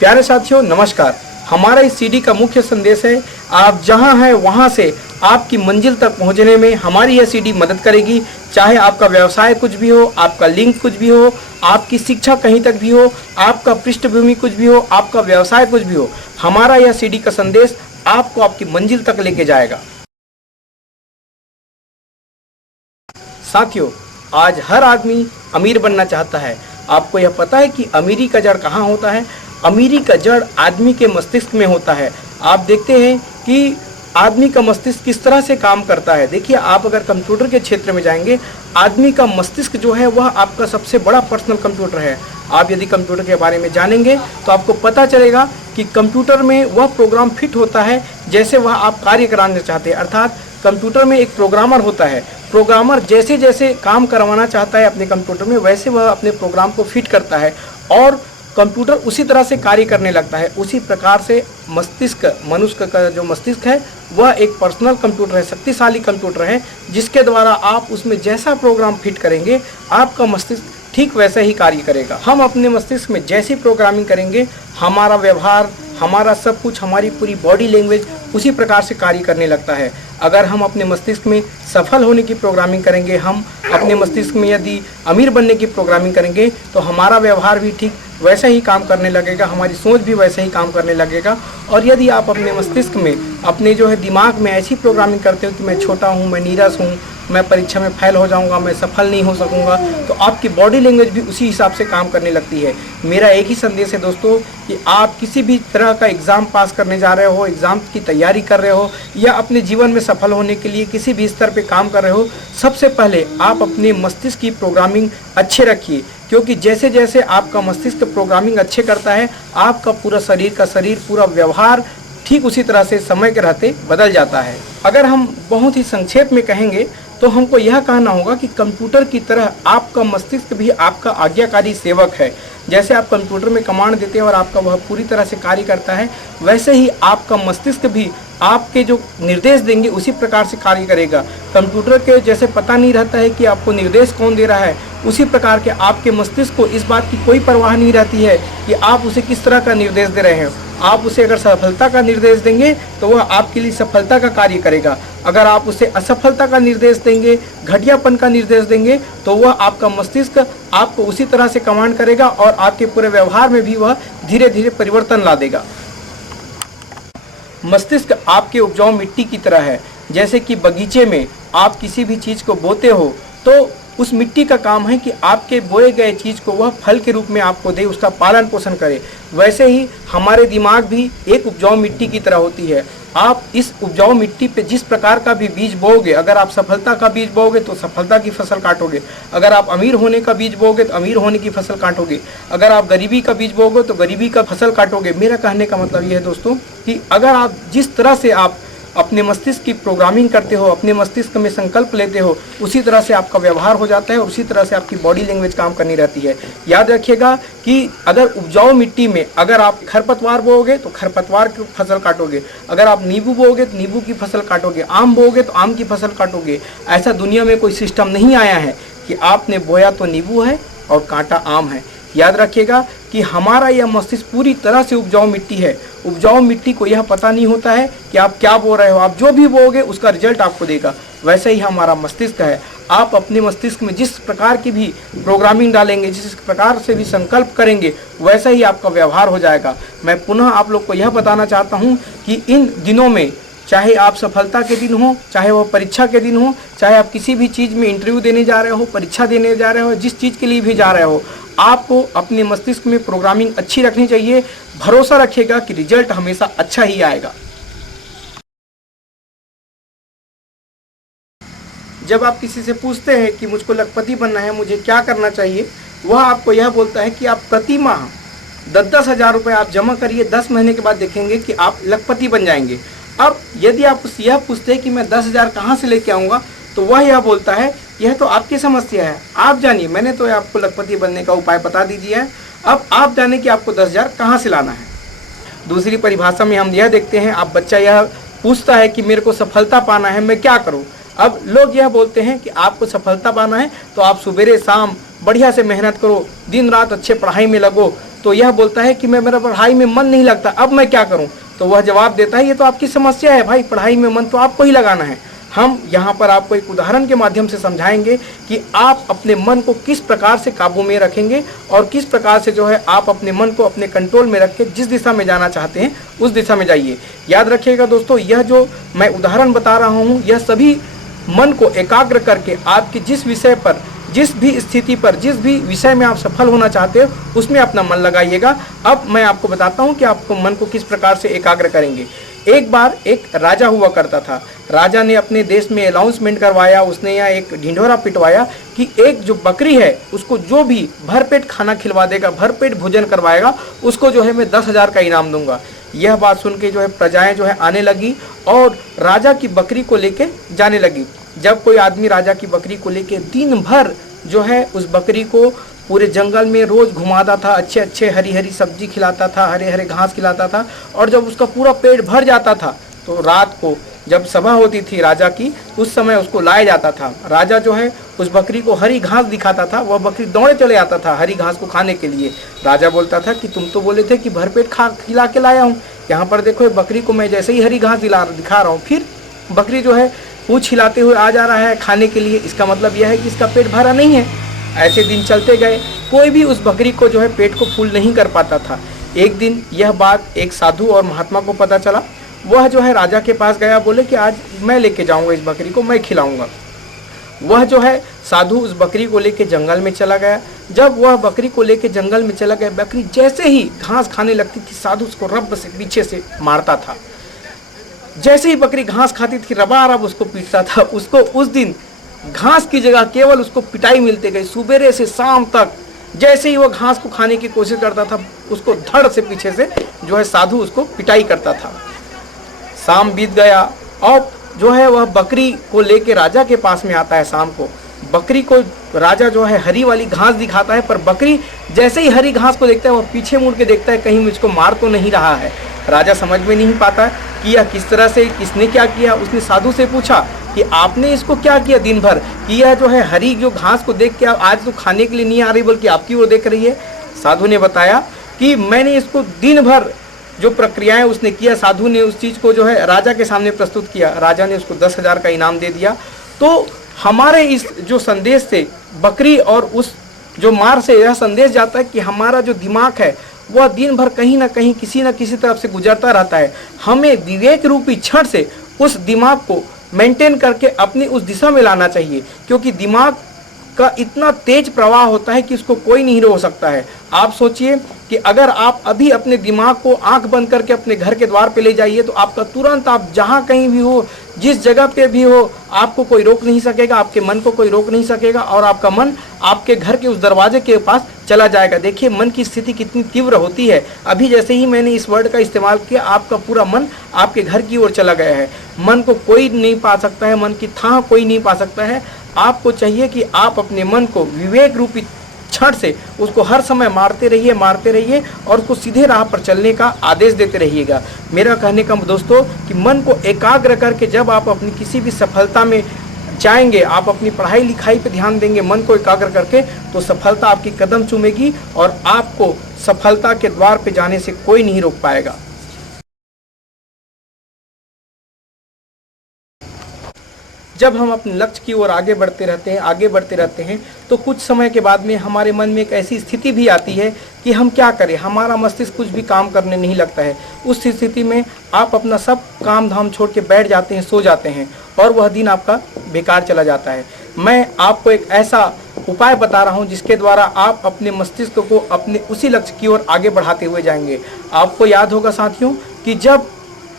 प्यारे साथियों नमस्कार। हमारा इस सीडी का मुख्य संदेश है, आप जहां हैं वहां से आपकी मंजिल तक पहुंचने में हमारी यह सीडी मदद करेगी। चाहे आपका व्यवसाय कुछ भी हो, आपका लिंक कुछ भी हो, आपकी शिक्षा कहीं तक भी हो, आपका पृष्ठभूमि कुछ भी हो, आपका व्यवसाय कुछ भी हो, हमारा यह सीडी का संदेश आपको आपकी मंजिल तक लेके जाएगा। साथियों, आज हर आदमी अमीर बनना चाहता है। आपको यह पता है कि अमीरी का जड़ कहाँ होता है? अमीरी का जड़ आदमी के मस्तिष्क में होता है। आप देखते हैं कि आदमी का मस्तिष्क किस तरह से काम करता है। देखिए, आप अगर कंप्यूटर के क्षेत्र में जाएंगे, आदमी का मस्तिष्क जो है वह आपका सबसे बड़ा पर्सनल कंप्यूटर है। आप यदि कंप्यूटर के बारे में जानेंगे तो आपको पता चलेगा कि कंप्यूटर में वह प्रोग्राम फिट होता है जैसे वह आप कार्य कराना चाहते हैं। अर्थात कंप्यूटर में एक प्रोग्रामर होता है। प्रोग्रामर जैसे जैसे काम करवाना चाहता है अपने कंप्यूटर में, वैसे वह अपने प्रोग्राम को फिट करता है और कंप्यूटर उसी तरह से कार्य करने लगता है। उसी प्रकार से मस्तिष्क, मनुष्य का जो मस्तिष्क है वह एक पर्सनल कंप्यूटर है, शक्तिशाली कंप्यूटर है, जिसके द्वारा आप उसमें जैसा प्रोग्राम फिट करेंगे आपका मस्तिष्क ठीक वैसा ही कार्य करेगा। हम अपने मस्तिष्क में जैसी प्रोग्रामिंग करेंगे, हमारा व्यवहार, हमारा सब कुछ, हमारी पूरी बॉडी लैंग्वेज उसी प्रकार से कार्य करने लगता है। अगर हम अपने मस्तिष्क में सफल होने की प्रोग्रामिंग करेंगे, हम अपने मस्तिष्क में यदि अमीर बनने की प्रोग्रामिंग करेंगे, तो हमारा व्यवहार भी ठीक वैसा ही काम करने लगेगा, हमारी सोच भी वैसे ही काम करने लगेगा। और यदि आप अपने मस्तिष्क में, अपने जो है दिमाग में ऐसी प्रोग्रामिंग करते हो कि मैं छोटा हूँ, मैं नीरस हूँ, मैं परीक्षा में फेल हो जाऊंगा, मैं सफल नहीं हो सकूंगा, तो आपकी बॉडी लैंग्वेज भी उसी हिसाब से काम करने लगती है। मेरा एक ही संदेश है दोस्तों कि आप किसी भी तरह का एग्ज़ाम पास करने जा रहे हो, एग्ज़ाम की तैयारी कर रहे हो या अपने जीवन में सफल होने के लिए किसी भी स्तर पे काम कर रहे हो, सबसे पहले आप अपने मस्तिष्क की प्रोग्रामिंग अच्छे रखिए। क्योंकि जैसे जैसे आपका मस्तिष्क प्रोग्रामिंग अच्छे करता है, आपका पूरा शरीर का शरीर, पूरा व्यवहार ठीक उसी तरह से समय के रहते बदल जाता है। अगर हम बहुत ही संक्षेप में कहेंगे तो हमको यह कहना होगा कि कंप्यूटर की तरह आपका मस्तिष्क भी आपका आज्ञाकारी सेवक है। जैसे आप कंप्यूटर में कमांड देते हैं और आपका वह पूरी तरह से कार्य करता है, वैसे ही आपका मस्तिष्क भी आपके जो निर्देश देंगे उसी प्रकार से कार्य करेगा। कंप्यूटर के जैसे पता नहीं रहता है कि आपको निर्देश कौन दे रहा है, उसी प्रकार के आपके मस्तिष्क को इस बात की कोई परवाह नहीं रहती है कि आप उसे किस तरह का निर्देश दे रहे हैं। आप उसे अगर सफलता का निर्देश देंगे तो वह आपके लिए सफलता का कार्य करेगा। अगर आप उसे असफलता का निर्देश देंगे, घटियापन का निर्देश देंगे, तो वह आपका मस्तिष्क आपको उसी तरह से कमांड करेगा और आपके पूरे व्यवहार में भी वह धीरे धीरे परिवर्तन ला देगा। मस्तिष्क आपके उपजाऊ मिट्टी की तरह है। जैसे कि बगीचे में आप किसी भी चीज़ को बोते हो तो उस मिट्टी का काम है कि आपके बोए गए चीज़ को वह फल के रूप में आपको दे, उसका पालन पोषण करे। वैसे ही हमारे दिमाग भी एक उपजाऊ मिट्टी की तरह होती है। आप इस उपजाऊ मिट्टी पे जिस प्रकार का भी बीज बोओगे, अगर आप सफलता का बीज बोओगे तो सफलता की फसल काटोगे, अगर आप अमीर होने का बीज बोओगे तो अमीर होने की फसल काटोगे, अगर आप गरीबी का बीज बोओगे तो गरीबी का फसल काटोगे। मेरा कहने का मतलब ये है दोस्तों कि अगर आप जिस तरह से आप अपने मस्तिष्क की प्रोग्रामिंग करते हो, अपने मस्तिष्क में संकल्प लेते हो, उसी तरह से आपका व्यवहार हो जाता है और उसी तरह से आपकी बॉडी लैंग्वेज काम करनी रहती है। याद रखिएगा कि अगर उपजाऊ मिट्टी में अगर आप खरपतवार बोओगे तो खरपतवार की फसल काटोगे, अगर आप नींबू बोओगे तो नींबू की फसल काटोगे, आम बोओगे तो आम की फसल काटोगे। ऐसा दुनिया में कोई सिस्टम नहीं आया है कि आपने बोया तो नींबू है और काटा आम है। याद रखिएगा कि हमारा यह मस्तिष्क पूरी तरह से उपजाऊ मिट्टी है। उपजाऊ मिट्टी को यह पता नहीं होता है कि आप क्या बो रहे हो, आप जो भी बोओगे उसका रिजल्ट आपको देगा। वैसे ही हमारा मस्तिष्क है। आप अपने मस्तिष्क में जिस प्रकार की भी प्रोग्रामिंग डालेंगे, जिस प्रकार से भी संकल्प करेंगे, वैसा ही आपका व्यवहार हो जाएगा। मैं पुनः आप लोग को यह बताना चाहता हूँ कि इन दिनों में, चाहे आप सफलता के दिन हो, चाहे वह परीक्षा के दिन हो, चाहे आप किसी भी चीज़ में इंटरव्यू देने जा रहे हो, परीक्षा देने जा रहे हो, जिस चीज़ के लिए भी जा रहे हो, आपको अपने मस्तिष्क में प्रोग्रामिंग अच्छी रखनी चाहिए। भरोसा रखिएगा कि रिजल्ट हमेशा अच्छा ही आएगा। जब आप किसी से पूछते हैं कि मुझको लखपति बनना है, मुझे क्या करना चाहिए, वह आपको यह बोलता है कि आप प्रति माह 10-10 हज़ार रुपये आप जमा करिए, 10 महीने के बाद देखेंगे कि आप लखपति बन जाएंगे। अब यदि आप उससे यह पूछते हैं कि मैं 10 हज़ार कहाँ से लेके आऊँगा, तो वह यह बोलता है यह तो आपकी समस्या है, आप जानिए, मैंने तो आपको लखपति बनने का उपाय बता दीजिए है, अब आप जाने कि आपको 10 हज़ार कहाँ से लाना है। दूसरी परिभाषा में हम यह देखते हैं, आप बच्चा यह पूछता है कि मेरे को सफलता पाना है, मैं क्या करूँ। अब लोग यह बोलते हैं कि आपको सफलता पाना है तो आप सुबेरे शाम बढ़िया से मेहनत करो, दिन रात अच्छे पढ़ाई में लगो, तो यह बोलता है कि मेरा पढ़ाई में मन नहीं लगता, अब मैं क्या करूं? तो वह जवाब देता है, ये तो आपकी समस्या है भाई, पढ़ाई में मन तो आपको ही लगाना है। हम यहाँ पर आपको एक उदाहरण के माध्यम से समझाएंगे कि आप अपने मन को किस प्रकार से काबू में रखेंगे और किस प्रकार से जो है आप अपने मन को अपने कंट्रोल में रख के जिस दिशा में जाना चाहते हैं उस दिशा में जाइए। याद रखिएगा दोस्तों, यह जो मैं उदाहरण बता रहा हूँ यह सभी मन को एकाग्र करके आपके जिस विषय पर, जिस भी स्थिति पर, जिस भी विषय में आप सफल होना चाहते हो उसमें अपना मन लगाइएगा। अब मैं आपको बताता हूँ कि आपको मन को किस प्रकार से एकाग्र करेंगे। एक बार एक राजा हुआ करता था। राजा ने अपने देश में अनाउंसमेंट करवाया, उसने यहाँ एक ढिंढोरा पिटवाया कि एक जो बकरी है उसको जो भी भरपेट खाना खिलवा देगा, भरपेट भोजन करवाएगा, उसको जो है मैं 10,000 का इनाम दूंगा। यह बात सुन के जो है प्रजाएं जो है आने लगी और राजा की बकरी को लेके जाने लगी। जब कोई आदमी राजा की बकरी को लेके दिन भर जो है उस बकरी को पूरे जंगल में रोज घुमाता था, अच्छे अच्छे हरी हरी सब्जी खिलाता था, हरे हरे घास खिलाता था, और जब उसका पूरा पेट भर जाता था तो रात को जब सभा होती थी राजा की, उस समय उसको लाया जाता था। राजा जो है उस बकरी को हरी घास दिखाता था, वह बकरी दौड़े चले आता था हरी घास को खाने के लिए। राजा बोलता था कि तुम तो बोले थे कि भरपेट खिला के लाया हूँ, यहाँ पर देखो ये बकरी को मैं जैसे ही हरी घास दिखा रहा हूँ, फिर बकरी जो है पूंछ हिलाते हुए आ जा रहा है खाने के लिए, इसका मतलब यह है कि इसका पेट भरा नहीं है। ऐसे दिन चलते गए, कोई भी उस बकरी को जो है पेट को फुल नहीं कर पाता था। एक दिन यह बात एक साधु और महात्मा को पता चला। वह जो है राजा के पास गया, बोले कि आज मैं लेके जाऊंगा इस बकरी को, मैं खिलाऊंगा। वह जो है साधु उस बकरी को लेके जंगल में चला गया। जब वह बकरी को लेके जंगल में चला गया, बकरी जैसे ही घास खाने लगती थी, साधु उसको रब से पीछे से मारता था। जैसे ही बकरी घास खाती थी, रबारब उसको पीटता था। उसको उस दिन घास की जगह केवल उसको पिटाई मिलती गई। सुबेरे से शाम तक जैसे ही वह घास को खाने की कोशिश करता था, उसको धड़ से पीछे से जो है साधु उसको पिटाई करता था। शाम बीत गया और जो है वह बकरी को लेके राजा के पास में आता है। शाम को बकरी को राजा जो है हरी वाली घास दिखाता है, पर बकरी जैसे ही हरी घास को देखता है वह पीछे मुड़ के देखता है कहीं मुझको मार तो नहीं रहा है। राजा समझ में नहीं पाता कि यह किस तरह से, किसने क्या किया। उसने साधु से पूछा कि आपने इसको क्या किया दिन भर कि यह जो है हरी जो घास को देख के आज तो खाने के लिए नहीं आ रही बल्कि आपकी ओर देख रही है। साधु ने बताया कि मैंने इसको दिन भर जो प्रक्रियाएं उसने किया, साधु ने उस चीज़ को जो है राजा के सामने प्रस्तुत किया। राजा ने उसको 10,000 का इनाम दे दिया। तो हमारे इस जो संदेश से, बकरी और उस जो मार से यह संदेश जाता है कि हमारा जो दिमाग है वह दिन भर कहीं ना कहीं किसी न किसी तरफ से गुजरता रहता है। हमें विवेक रूपी क्षण से उस दिमाग को मेंटेन करके अपनी उस दिशा में लाना चाहिए, क्योंकि दिमाग का इतना तेज प्रवाह होता है कि उसको कोई नहीं रोक सकता है। आप सोचिए कि अगर आप अभी अपने दिमाग को आंख बंद करके अपने घर के द्वार पे ले जाइए तो आपका तुरंत, आप जहां कहीं भी हो, जिस जगह पे भी हो, आपको कोई रोक नहीं सकेगा, आपके मन को कोई रोक नहीं सकेगा और आपका मन आपके घर के उस दरवाजे के पास चला जाएगा। देखिए मन की स्थिति कितनी तीव्र होती है। अभी जैसे ही मैंने इस वर्ड का इस्तेमाल किया, आपका पूरा मन आपके घर की ओर चला गया है। मन को कोई नहीं पा सकता है, मन की थाह कोई नहीं पा सकता है। आपको चाहिए कि आप अपने मन को विवेक रूपी क्षण से उसको हर समय मारते रहिए और उसको सीधे राह पर चलने का आदेश देते रहिएगा। मेरा कहने का दोस्तों कि मन को एकाग्र करके जब आप अपनी किसी भी सफलता में जाएंगे, आप अपनी पढ़ाई लिखाई पे ध्यान देंगे मन को एकाग्र करके, तो सफलता आपकी कदम चूमेगी और आपको सफलता के द्वार पे जाने से कोई नहीं रोक पाएगा। जब हम अपने लक्ष्य की ओर आगे बढ़ते रहते हैं तो कुछ समय के बाद में हमारे मन में एक ऐसी स्थिति भी आती है कि हम क्या करें, हमारा मस्तिष्क कुछ भी काम करने नहीं लगता है। उस स्थिति में आप अपना सब काम धाम छोड़ के बैठ जाते हैं, सो जाते हैं और वह दिन आपका बेकार चला जाता है। मैं आपको एक ऐसा उपाय बता रहा हूं जिसके द्वारा आप अपने मस्तिष्क को अपने उसी लक्ष्य की ओर आगे बढ़ाते हुए जाएंगे। आपको याद होगा साथियों कि जब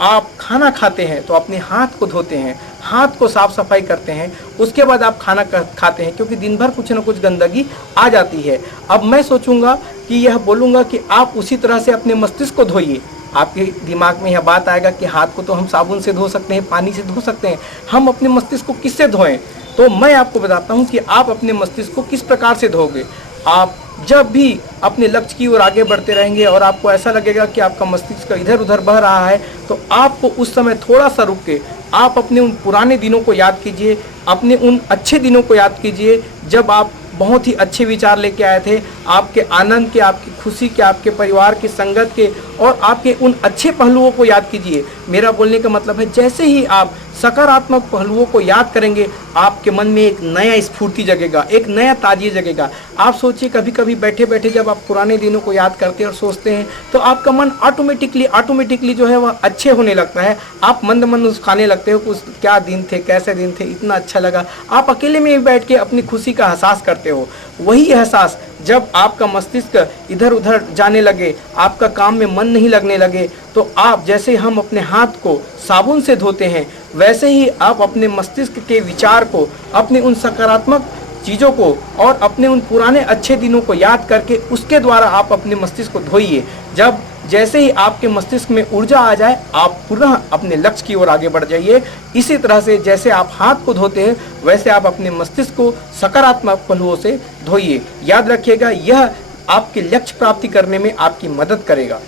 आप खाना खाते हैं तो अपने हाथ को धोते हैं, हाथ को साफ सफाई करते हैं, उसके बाद आप खाना खाते हैं, क्योंकि दिन भर कुछ न कुछ गंदगी आ जाती है। अब मैं सोचूंगा कि यह बोलूँगा कि आप उसी तरह से अपने मस्तिष्क को धोइए। आपके दिमाग में यह बात आएगा कि हाथ को तो हम साबुन से धो सकते हैं, पानी से धो सकते हैं, हम अपने मस्तिष्क को किससे धोएं? तो मैं आपको बताता हूँ कि आप अपने मस्तिष्क को किस प्रकार से धोगे। आप जब भी अपने लक्ष्य की ओर आगे बढ़ते रहेंगे और आपको ऐसा लगेगा कि आपका मस्तिष्क इधर उधर बह रहा है, तो आपको उस समय थोड़ा सा रुक के आप अपने उन पुराने दिनों को याद कीजिए, अपने उन अच्छे दिनों को याद कीजिए जब आप बहुत ही अच्छे विचार लेके आए थे, आपके आनंद के, आपकी खुशी के, आपके परिवार की संगत के और आपके उन अच्छे पहलुओं को याद कीजिए। मेरा बोलने का मतलब है जैसे ही आप सकारात्मक पहलुओं को याद करेंगे आपके मन में एक नया स्फूर्ति जगेगा, एक नया ताजगी जगेगा। आप सोचिए कभी कभी बैठे बैठे जब आप पुराने दिनों को याद करते हैं और सोचते हैं तो आपका मन ऑटोमेटिकली जो है वह अच्छे होने लगता है। आप मंद मंद मुस्कुराने लगते हो, कुछ क्या दिन थे, कैसे दिन थे, इतना अच्छा लगा। आप अकेले में ही बैठ के अपनी खुशी का एहसास करते हो। वही एहसास जब आपका मस्तिष्क इधर उधर जाने लगे, आपका काम में मन नहीं लगने लगे, तो आप जैसे हम अपने हाथ को साबुन से धोते हैं वैसे ही आप अपने मस्तिष्क के विचार को, अपने उन सकारात्मक चीज़ों को और अपने उन पुराने अच्छे दिनों को याद करके उसके द्वारा आप अपने मस्तिष्क को धोइए। जब जैसे ही आपके मस्तिष्क में ऊर्जा आ जाए आप पुनः अपने लक्ष्य की ओर आगे बढ़ जाइए। इसी तरह से जैसे आप हाथ को धोते हैं वैसे आप अपने मस्तिष्क को सकारात्मक पहलुओं से धोइए। याद रखिएगा यह आपके लक्ष्य प्राप्ति करने में आपकी मदद करेगा।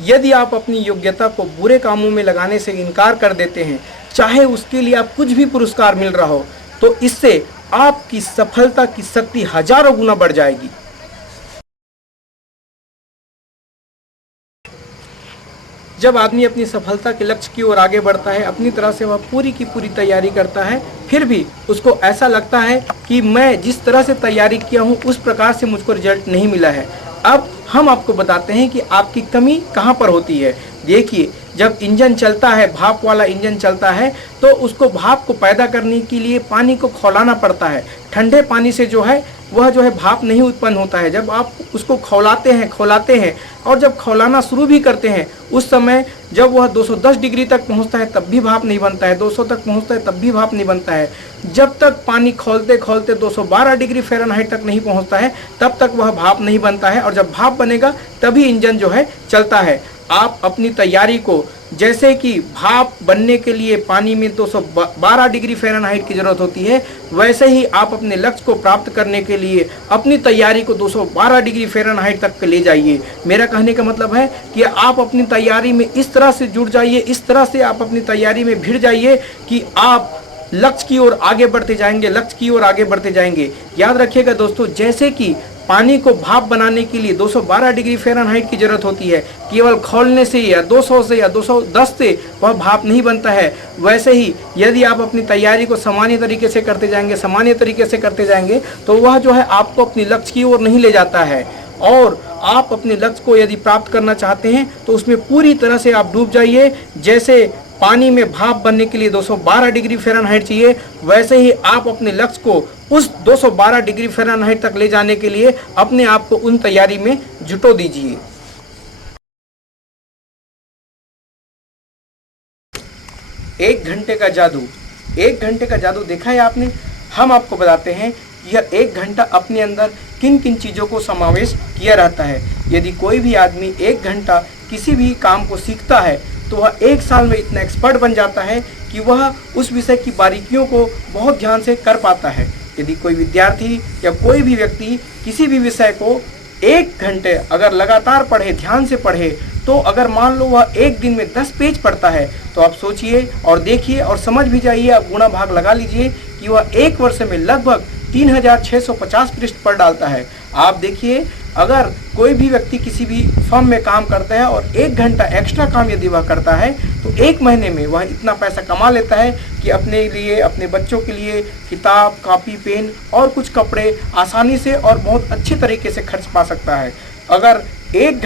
यदि आप अपनी योग्यता को बुरे कामों में लगाने से इनकार कर देते हैं, चाहे उसके लिए आप कुछ भी पुरस्कार मिल रहा हो, तो इससे आपकी सफलता की शक्ति हजारों गुना बढ़ जाएगी। जब आदमी अपनी सफलता के लक्ष्य की ओर आगे बढ़ता है, अपनी तरह से वह पूरी की पूरी तैयारी करता है, फिर भी उसको ऐसा लगता है कि मैं जिस तरह से तैयारी किया हूँ उस प्रकार से मुझको रिजल्ट नहीं मिला है। अब हम आपको बताते हैं कि आपकी कमी कहाँ पर होती है। देखिए, जब इंजन चलता है, भाप वाला इंजन चलता है, तो उसको भाप को पैदा करने के लिए पानी को खौलाना पड़ता है। ठंडे पानी से जो है वह जो है भाप नहीं उत्पन्न होता है। जब आप उसको खौलाते हैं और जब खौलाना शुरू भी करते हैं उस समय जब वह 210 डिग्री तक पहुंचता है तब भी भाप नहीं बनता है, 200 तक पहुंचता है तब भी भाप नहीं बनता है। जब तक पानी खौलते खौलते 212 डिग्री फ़ारेनहाइट तक नहीं पहुंचता है तब तक वह भाप नहीं बनता है, और जब भाप बनेगा तभी इंजन जो है चलता है। आप अपनी तैयारी को, जैसे कि भाप बनने के लिए पानी में 212 डिग्री फ़ारेनहाइट की ज़रूरत होती है, वैसे ही आप अपने लक्ष्य को प्राप्त करने के लिए अपनी तैयारी को 212 डिग्री फ़ारेनहाइट तक ले जाइए। मेरा कहने का मतलब है कि आप अपनी तैयारी में इस तरह से जुड़ जाइए, इस तरह से आप अपनी तैयारी में भिड़ जाइए कि आप लक्ष्य की ओर आगे बढ़ते जाएंगे, लक्ष्य की ओर आगे बढ़ते जाएंगे। याद रखिएगा दोस्तों, जैसे कि पानी को भाप बनाने के लिए 212 डिग्री फ़ारेनहाइट की ज़रूरत होती है, केवल खौलने से या 200 से या 210 से वह भाप नहीं बनता है, वैसे ही यदि आप अपनी तैयारी को सामान्य तरीके से करते जाएंगे तो वह जो है आपको अपनी लक्ष्य की ओर नहीं ले जाता है। और आप अपने लक्ष्य को यदि प्राप्त करना चाहते हैं तो उसमें पूरी तरह से आप डूब जाइए। जैसे पानी में भाप बनने के लिए 212 डिग्री फ़ारेनहाइट चाहिए, वैसे ही आप अपने लक्ष्य को उस 212 डिग्री फ़ारेनहाइट तक ले जाने के लिए अपने आप को उन तैयारी में जुटो दीजिए। एक घंटे का जादू देखा है आपने? हम आपको बताते हैं यह 1 घंटा अपने अंदर किन किन चीज़ों को समावेश किया रहता है। यदि कोई भी आदमी 1 घंटा किसी भी काम को सीखता है तो वह 1 साल में इतना एक्सपर्ट बन जाता है कि वह उस विषय की बारीकियों को बहुत ध्यान से कर पाता है। यदि कोई विद्यार्थी या कोई भी व्यक्ति किसी भी विषय को 1 घंटे अगर लगातार पढ़े, ध्यान से पढ़े, तो अगर मान लो वह 1 दिन में 10 पेज पढ़ता है तो आप सोचिए और देखिए और समझ भी जाइए, आप गुणा भाग लगा लीजिए कि वह 1 वर्ष में लगभग 3650 पृष्ठ पढ़ डालता है। आप देखिए, अगर कोई भी व्यक्ति किसी भी फर्म में काम करता है और 1 घंटा एक्स्ट्रा काम यदि वह करता है तो 1 महीने में वह इतना पैसा कमा लेता है कि अपने लिए, अपने बच्चों के लिए किताब, कॉपी, पेन और कुछ कपड़े आसानी से और बहुत अच्छे तरीके से खर्च पा सकता है। अगर 1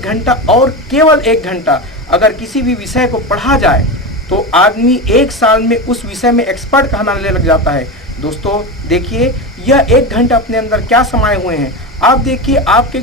घंटा और केवल 1 घंटा अगर किसी भी विषय को पढ़ा जाए तो आदमी 1 साल में उस विषय में एक्सपर्ट कहलाने लग जाता है। दोस्तों देखिए, यह 1 घंटा अपने अंदर क्या समाये हुए हैं। आप देखिए, आपके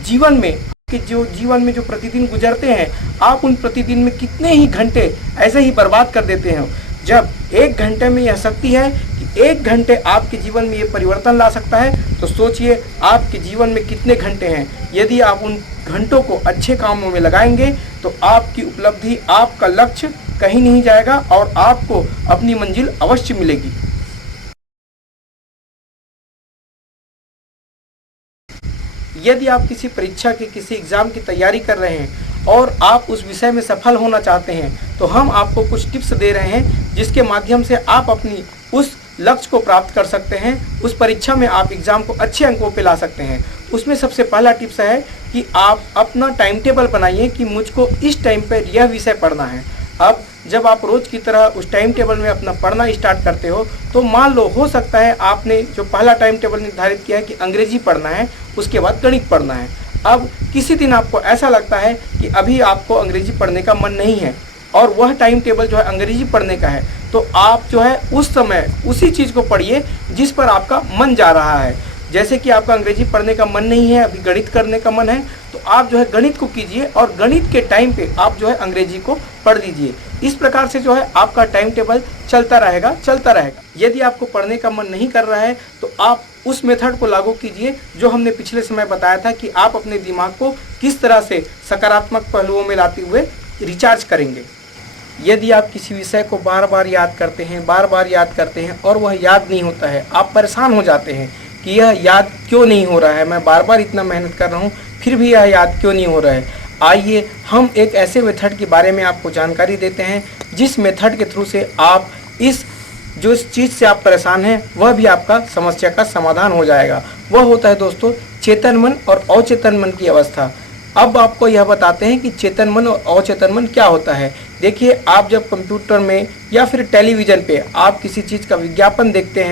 जीवन में जो प्रतिदिन गुजरते हैं, आप उन प्रतिदिन में कितने ही घंटे ऐसे ही बर्बाद कर देते हैं। जब 1 घंटे में यह शक्ति है कि 1 घंटे आपके जीवन में ये परिवर्तन ला सकता है, तो सोचिए आपके जीवन में कितने घंटे हैं। यदि आप उन घंटों को अच्छे कामों में लगाएंगे तो आपकी उपलब्धि, आपका लक्ष्य कहीं नहीं जाएगा और आपको अपनी मंजिल अवश्य मिलेगी। यदि आप किसी परीक्षा की, किसी एग्ज़ाम की तैयारी कर रहे हैं और आप उस विषय में सफल होना चाहते हैं तो हम आपको कुछ टिप्स दे रहे हैं जिसके माध्यम से आप अपनी उस लक्ष्य को प्राप्त कर सकते हैं। उस परीक्षा में आप एग्ज़ाम को अच्छे अंकों पे ला सकते हैं। उसमें सबसे पहला टिप्स है कि आप अपना टाइम टेबल बनाइए कि मुझको इस टाइम पर यह विषय पढ़ना है। अब जब आप रोज़ की तरह उस टाइम टेबल में अपना पढ़ना स्टार्ट करते हो तो मान लो हो सकता है आपने जो पहला टाइम टेबल निर्धारित किया है कि अंग्रेजी पढ़ना है, उसके बाद गणित पढ़ना है। अब किसी दिन आपको ऐसा लगता है कि अभी आपको अंग्रेजी पढ़ने का मन नहीं है और वह टाइम टेबल जो है अंग्रेजी पढ़ने का है, तो आप जो है उस समय उसी चीज़ को पढ़िए जिस पर आपका मन जा रहा है। जैसे कि आपका अंग्रेजी पढ़ने का मन नहीं है, अभी गणित करने का मन है, तो आप जो है गणित को कीजिए और गणित के टाइम पे आप जो है अंग्रेजी को पढ़ लीजिए। इस प्रकार से जो है आपका टाइम टेबल चलता रहेगा। यदि आपको पढ़ने का मन नहीं कर रहा है तो आप उस मेथड को लागू कीजिए जो हमने पिछले समय बताया था कि आप अपने दिमाग को किस तरह से सकारात्मक पहलुओं में लाते हुए रिचार्ज करेंगे। यदि आप किसी विषय को बार बार याद करते हैं और वह याद नहीं होता है, आप परेशान हो जाते हैं कि यह याद क्यों नहीं हो रहा है, मैं बार बार इतना मेहनत कर रहा हूँ फिर भी यह याद क्यों नहीं हो रहा है। आइए हम एक ऐसे मेथड के बारे में आपको जानकारी देते हैं जिस मेथड के थ्रू से आप इस चीज़ से आप परेशान हैं वह भी आपका समस्या का समाधान हो जाएगा। वह होता है दोस्तों चेतन मन और अचेतन मन की अवस्था। अब आपको यह बताते हैं कि चेतन मन और अचेतन मन क्या होता है। देखिए, आप जब कंप्यूटर में या फिर टेलीविज़न पे आप किसी चीज़ का विज्ञापन देखते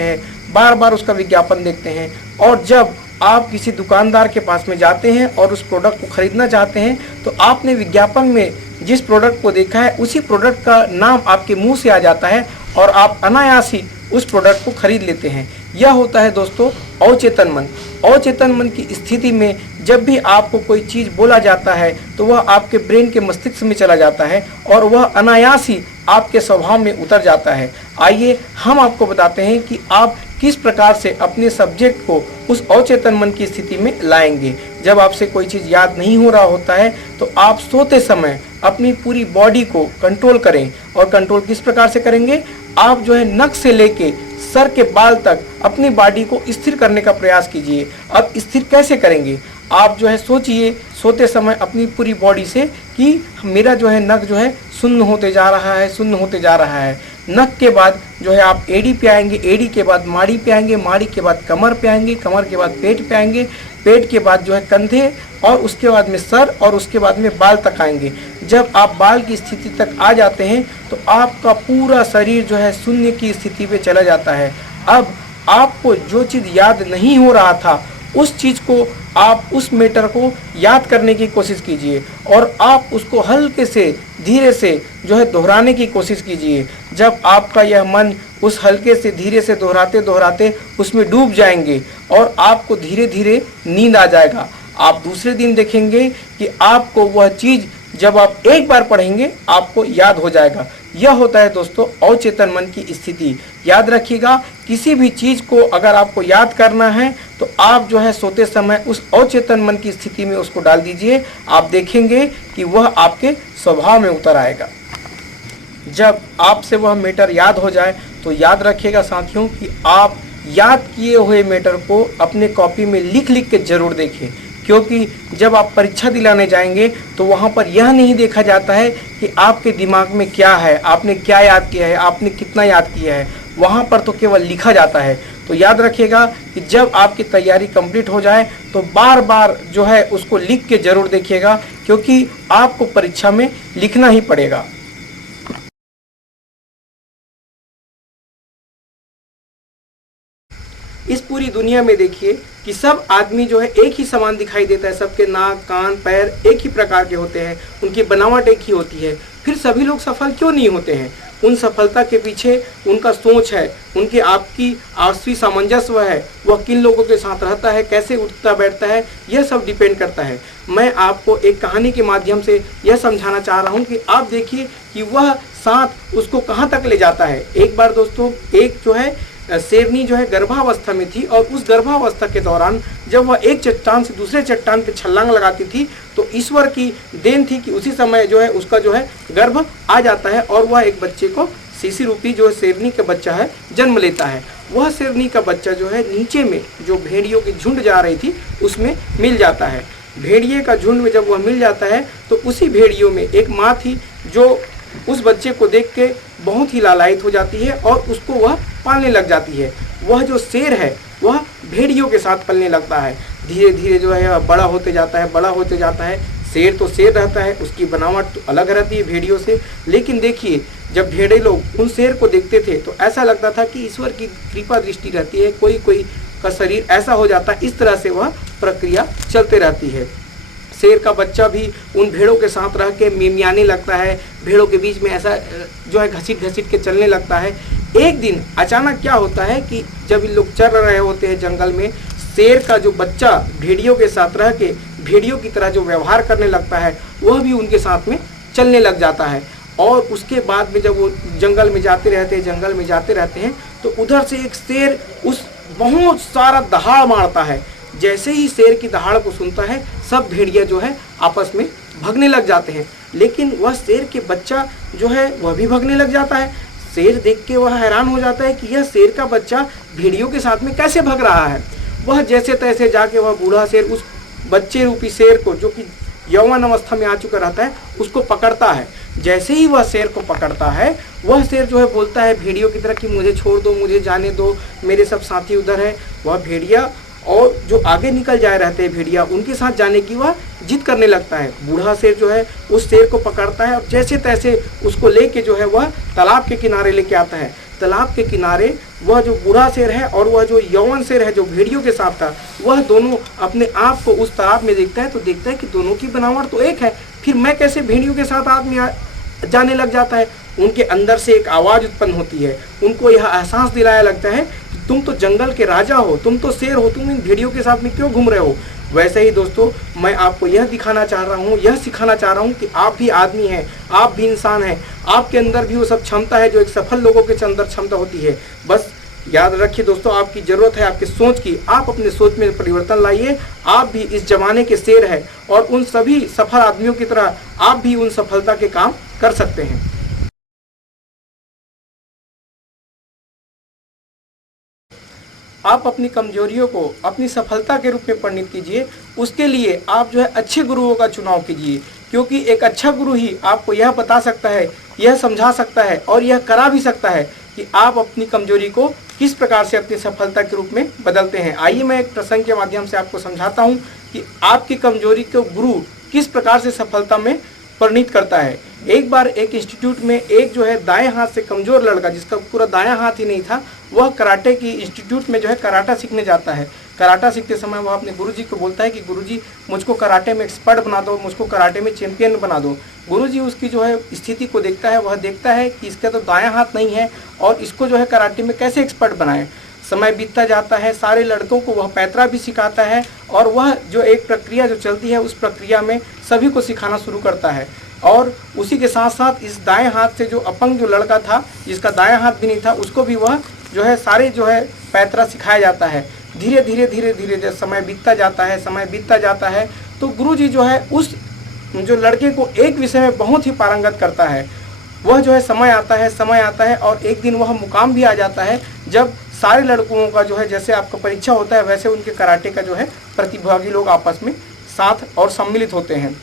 हैं, बार बार उसका विज्ञापन देखते हैं, और जब आप किसी दुकानदार के पास में जाते हैं और उस प्रोडक्ट को खरीदना चाहते हैं तो आपने विज्ञापन में जिस प्रोडक्ट को देखा है उसी प्रोडक्ट का नाम आपके मुंह से आ जाता है और आप अनायास ही उस प्रोडक्ट को खरीद लेते हैं। यह होता है दोस्तों अचेतन मन। अचेतन मन की स्थिति में जब भी आपको कोई चीज़ बोला जाता है तो वह आपके ब्रेन के मस्तिष्क में चला जाता है और वह अनायास ही आपके स्वभाव में उतर जाता है। आइए हम आपको बताते हैं कि आप किस प्रकार से अपने सब्जेक्ट को उस अचेतन मन की स्थिति में लाएंगे। जब आपसे कोई चीज़ याद नहीं हो रहा होता है तो आप सोते समय अपनी पूरी बॉडी को कंट्रोल करें। और कंट्रोल किस प्रकार से करेंगे, आप जो है नख से लेके सर के बाल तक अपनी बॉडी को स्थिर करने का प्रयास कीजिए। अब स्थिर कैसे करेंगे, आप जो है सोचिए सोते समय अपनी पूरी बॉडी से कि मेरा जो है नख जो है शून्य होते जा रहा है। नख के बाद जो है आप एड़ी पे आएंगे, एड़ी के बाद माड़ी पे आएंगे, माड़ी के बाद कमर पे आएंगे, कमर के बाद पेट पे आएंगे, पेट के बाद जो है कंधे, और उसके बाद में सर, और उसके बाद में बाल तक आएंगे। जब आप बाल की स्थिति तक आ जाते हैं तो आपका पूरा शरीर जो है शून्य की स्थिति पे चला जाता है। अब आपको जो चीज़ याद नहीं हो रहा था उस चीज़ को आप उस मैटर को याद करने की कोशिश कीजिए और आप उसको हल्के से धीरे से जो है दोहराने की कोशिश कीजिए। जब आपका यह मन उस हल्के से धीरे से दोहराते उसमें डूब जाएंगे और आपको धीरे धीरे नींद आ जाएगा। आप दूसरे दिन देखेंगे कि आपको वह चीज़ जब आप एक बार पढ़ेंगे आपको याद हो जाएगा। यह होता है दोस्तों अचेतन मन की स्थिति। याद रखिएगा, किसी भी चीज़ को अगर आपको याद करना है तो आप जो है सोते समय उस अचेतन मन की स्थिति में उसको डाल दीजिए। आप देखेंगे कि वह आपके स्वभाव में उतर आएगा। जब आपसे वह मैटर याद हो जाए तो याद रखिएगा साथियों कि आप याद किए हुए मैटर को अपने कॉपी में लिख के जरूर देखें, क्योंकि जब आप परीक्षा दिलाने जाएंगे तो वहाँ पर यह नहीं देखा जाता है कि आपके दिमाग में क्या है, आपने क्या याद किया है, आपने कितना याद किया है। वहाँ पर तो केवल लिखा जाता है। तो याद रखिएगा कि जब आपकी तैयारी कंप्लीट हो जाए तो बार बार जो है उसको लिख के जरूर देखिएगा, क्योंकि आपको परीक्षा में लिखना ही पड़ेगा। इस पूरी दुनिया में देखिए कि सब आदमी जो है एक ही समान दिखाई देता है। सबके नाक, कान, पैर एक ही प्रकार के होते हैं, उनकी बनावट एक ही होती है। फिर सभी लोग सफल क्यों नहीं होते हैं? उन सफलता के पीछे उनका सोच है, उनके आपकी आपसी सामंजस्य है, वह किन लोगों के साथ रहता है, कैसे उठता बैठता है, यह सब डिपेंड करता है। मैं आपको एक कहानी के माध्यम से यह समझाना चाह रहा हूँ कि आप देखिए कि वह साथ उसको कहाँ तक ले जाता है। एक बार दोस्तों एक जो है शेरनी जो है गर्भावस्था में थी और उस गर्भावस्था के दौरान जब वह एक चट्टान से दूसरे चट्टान पे छलांग लगाती थी तो ईश्वर की देन थी कि उसी समय जो है उसका जो है गर्भ आ जाता है और वह एक बच्चे को सीसी रूपी जो शेरनी का बच्चा है जन्म लेता है। वह शेरनी का बच्चा जो है नीचे में जो भेड़ियों की झुंड जा रही थी उसमें मिल जाता है। भेड़िए का झुंड में जब वह मिल जाता है तो उसी भेड़ियों में एक माँ थी जो उस बच्चे को देख के बहुत ही लालायित हो जाती है और उसको वह पालने लग जाती है। वह जो शेर है वह भेड़ियों के साथ पलने लगता है। धीरे धीरे जो है बड़ा होते जाता है, बड़ा होते जाता है। शेर तो शेर रहता है, उसकी बनावट तो अलग रहती है भेड़ियों से, लेकिन देखिए जब भेड़े लोग उन शेर को देखते थे तो ऐसा लगता था कि ईश्वर की कृपा दृष्टि रहती है, कोई कोई का शरीर ऐसा हो जाता है। इस तरह से वह प्रक्रिया चलते रहती है। शेर का बच्चा भी उन भेड़ों के साथ रह के मिमियाने लगता है, भेड़ों के बीच में ऐसा जो है घसीट घसीट के चलने लगता है। एक दिन अचानक क्या होता है कि जब इन लोग चल रहे होते हैं जंगल में, शेर का जो बच्चा भेड़ियों के साथ रह के भेड़ियों की तरह जो व्यवहार करने लगता है वह भी उनके साथ में चलने लग जाता है। और उसके बाद में जब वो जंगल में जाते रहते हैं तो उधर से एक शेर उस बहुत सारा दहाड़ मारता है। जैसे ही शेर की दहाड़ को सुनता है सब भेड़िया जो है आपस में भागने लग जाते हैं, लेकिन वह शेर के बच्चा जो है वह भी भागने लग जाता है। शेर देख के वह हैरान हो जाता है कि यह शेर का बच्चा भेड़ियों के साथ में कैसे भाग रहा है। वह जैसे तैसे जाके वह बूढ़ा शेर उस बच्चे रूपी शेर को, जो कि यौवन अवस्था में आ चुका रहता है, उसको पकड़ता है। जैसे ही वह शेर को पकड़ता है वह शेर जो है बोलता है भेड़ियों की तरह कि मुझे छोड़ दो, मुझे जाने दो, मेरे सब साथी उधर है। वह भेड़िया और जो आगे निकल जाए रहते हैं भेड़िया, उनके साथ जाने की वह जिद करने लगता है। बूढ़ा शेर जो है उस शेर को पकड़ता है और जैसे तैसे उसको लेके जो है वह तालाब के किनारे लेके आता है। तालाब के किनारे वह जो बूढ़ा शेर है और वह जो यौवन शेर है जो भेड़ियों के साथ था, वह दोनों अपने आप को उस तालाब में देखता है तो देखता है कि दोनों की बनावट तो एक है, फिर मैं कैसे भेड़ियों के साथ आदमी जाने लग जाता है। उनके अंदर से एक आवाज़ उत्पन्न होती है, उनको यह एहसास दिलाया लगता है कि तुम तो जंगल के राजा हो, तुम तो शेर हो, तुम इन भेड़ियों के साथ में क्यों घूम रहे हो। वैसे ही दोस्तों मैं आपको यह दिखाना चाह रहा हूँ, यह सिखाना चाह रहा हूँ कि आप भी आदमी हैं, आप भी इंसान हैं, आपके अंदर भी वो सब क्षमता है जो एक सफल लोगों के अंदर क्षमता होती है। बस याद रखिए दोस्तों, आपकी ज़रूरत है आपकी सोच की। आप अपने सोच में परिवर्तन लाइए। आप भी इस जमाने के शेर हैं और उन सभी सफल आदमियों की तरह आप भी उन सफलता के काम कर सकते हैं। आप अपनी कमजोरियों को अपनी सफलता के रूप में परिणित कीजिए। उसके लिए आप जो है अच्छे गुरुओं का चुनाव कीजिए, क्योंकि एक अच्छा गुरु ही आपको यह बता सकता है, यह समझा सकता है और यह करा भी सकता है कि आप अपनी कमजोरी को किस प्रकार से अपनी सफलता के रूप में बदलते हैं। आइए मैं एक प्रसंग के माध्यम से आपको समझाता हूँ कि आपकी कमजोरी को गुरु किस प्रकार से सफलता में परिणित करता है। एक बार एक इंस्टीट्यूट में एक जो है दाएं हाथ से कमजोर लड़का, जिसका पूरा दायां हाथ ही नहीं था, वह कराटे की इंस्टीट्यूट में जो है कराटा सीखने जाता है। कराटा सीखते समय वह अपने गुरुजी को बोलता है कि गुरुजी मुझको कराटे में एक्सपर्ट बना दो, मुझको कराटे में चैंपियन बना दो। गुरुजी उसकी जो है स्थिति को देखता है, वह देखता है कि इसका तो दायां हाथ नहीं है और इसको जो है कराटे में कैसे एक्सपर्ट बनाए। समय बीतता जाता है, सारे लड़कों को वह पैतरा भी सिखाता है और वह जो एक प्रक्रिया जो चलती है उस प्रक्रिया में सभी को सिखाना शुरू करता है। और उसी के साथ साथ इस दाएं हाथ से जो अपंग जो लड़का था, जिसका दायां हाथ भी नहीं था, उसको भी वह जो है सारे जो है पैतरा सिखाया जाता है। धीरे धीरे समय बीतता जाता है तो गुरुजी जो है उस जो लड़के को एक विषय में बहुत ही पारंगत करता है। वह जो है समय आता है और एक दिन वह मुकाम भी आ जाता है जब सारे लड़कों का जो है जैसे आपका परीक्षा होता है वैसे उनके कराटे का जो है प्रतिभागी लोग आपस में साथ और सम्मिलित होते हैं।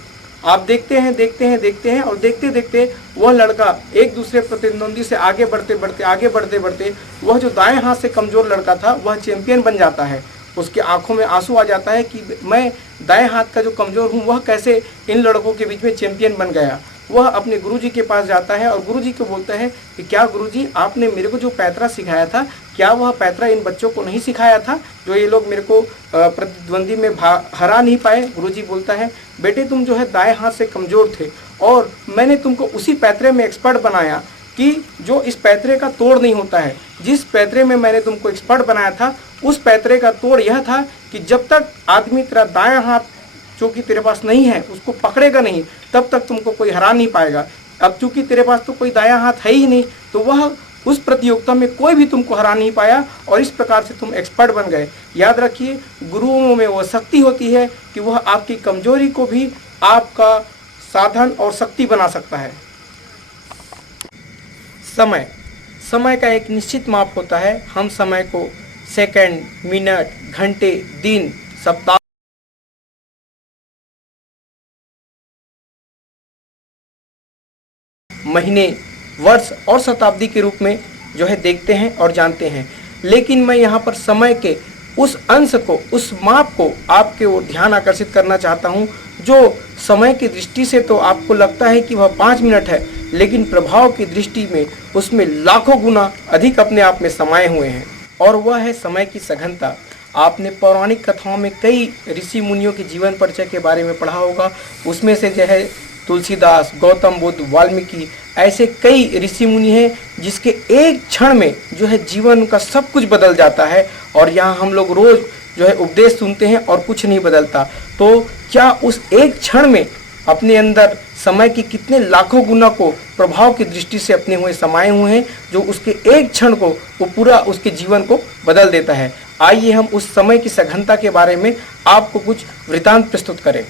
आप देखते हैं और देखते देखते वह लड़का एक दूसरे प्रतिद्वंदी से आगे बढ़ते वह जो दाएं हाथ से कमज़ोर लड़का था वह चैंपियन बन जाता है। उसके आंखों में आंसू आ जाता है कि मैं दाएं हाथ का जो कमज़ोर हूँ वह कैसे इन लड़कों के बीच में चैंपियन बन गया। वह अपने गुरुजी के पास जाता है और गुरुजी को बोलता है कि क्या गुरुजी आपने मेरे को जो पैतरा सिखाया था, क्या वह पैतरा इन बच्चों को नहीं सिखाया था जो ये लोग मेरे को प्रतिद्वंदी में हरा नहीं पाए। गुरुजी बोलता है बेटे तुम जो है दाएं हाथ से कमज़ोर थे और मैंने तुमको उसी पैतरे में एक्सपर्ट बनाया कि जो इस पैतरे का तोड़ नहीं होता है। जिस पैतरे में मैंने तुमको एक्सपर्ट बनाया था उस पैतरे का तोड़ यह था कि जब तक आदमी तेरा दायां हाथ जो कि तेरे पास नहीं है उसको पकड़ेगा नहीं तब तक तुमको कोई हरा नहीं पाएगा। अब चूंकि तेरे पास तो कोई दायां हाथ है ही नहीं तो वह उस प्रतियोगिता में कोई भी तुमको हरा नहीं पाया और इस प्रकार से तुम एक्सपर्ट बन गए। याद रखिए गुरुओं में वह शक्ति होती है कि वह आपकी कमजोरी को भी आपका साधन और शक्ति बना सकता है। समय का एक निश्चित माप होता है। हम समय को सेकंड, मिनट, घंटे, दिन, सप्ताह महीने, वर्ष और शताब्दी के रूप में जो है देखते हैं और जानते हैं। लेकिन मैं यहाँ पर समय के उस अंश को, उस माप को आपके ओर ध्यान आकर्षित करना चाहता हूँ जो समय की दृष्टि से तो आपको लगता है कि वह 5 मिनट है, लेकिन प्रभाव की दृष्टि में उसमें लाखों गुना अधिक अपने आप में समाये हुए हैं, और वह है समय की सघनता। आपने पौराणिक कथाओं में कई ऋषि मुनियों के जीवन परिचय के बारे में पढ़ा होगा। उसमें से जो है तुलसीदास, गौतम बुद्ध, वाल्मीकि, ऐसे कई ऋषि मुनि हैं जिसके एक क्षण में जो है जीवन का सब कुछ बदल जाता है। और यहाँ हम लोग रोज जो है उपदेश सुनते हैं और कुछ नहीं बदलता। तो क्या उस एक क्षण में अपने अंदर समय की कितने लाखों गुना को प्रभाव की दृष्टि से अपने हुए समाये हुए हैं, जो उसके एक क्षण को वो पूरा उसके जीवन को बदल देता है। आइए हम उस समय की सघनता के बारे में आपको कुछ वृतांत प्रस्तुत करें।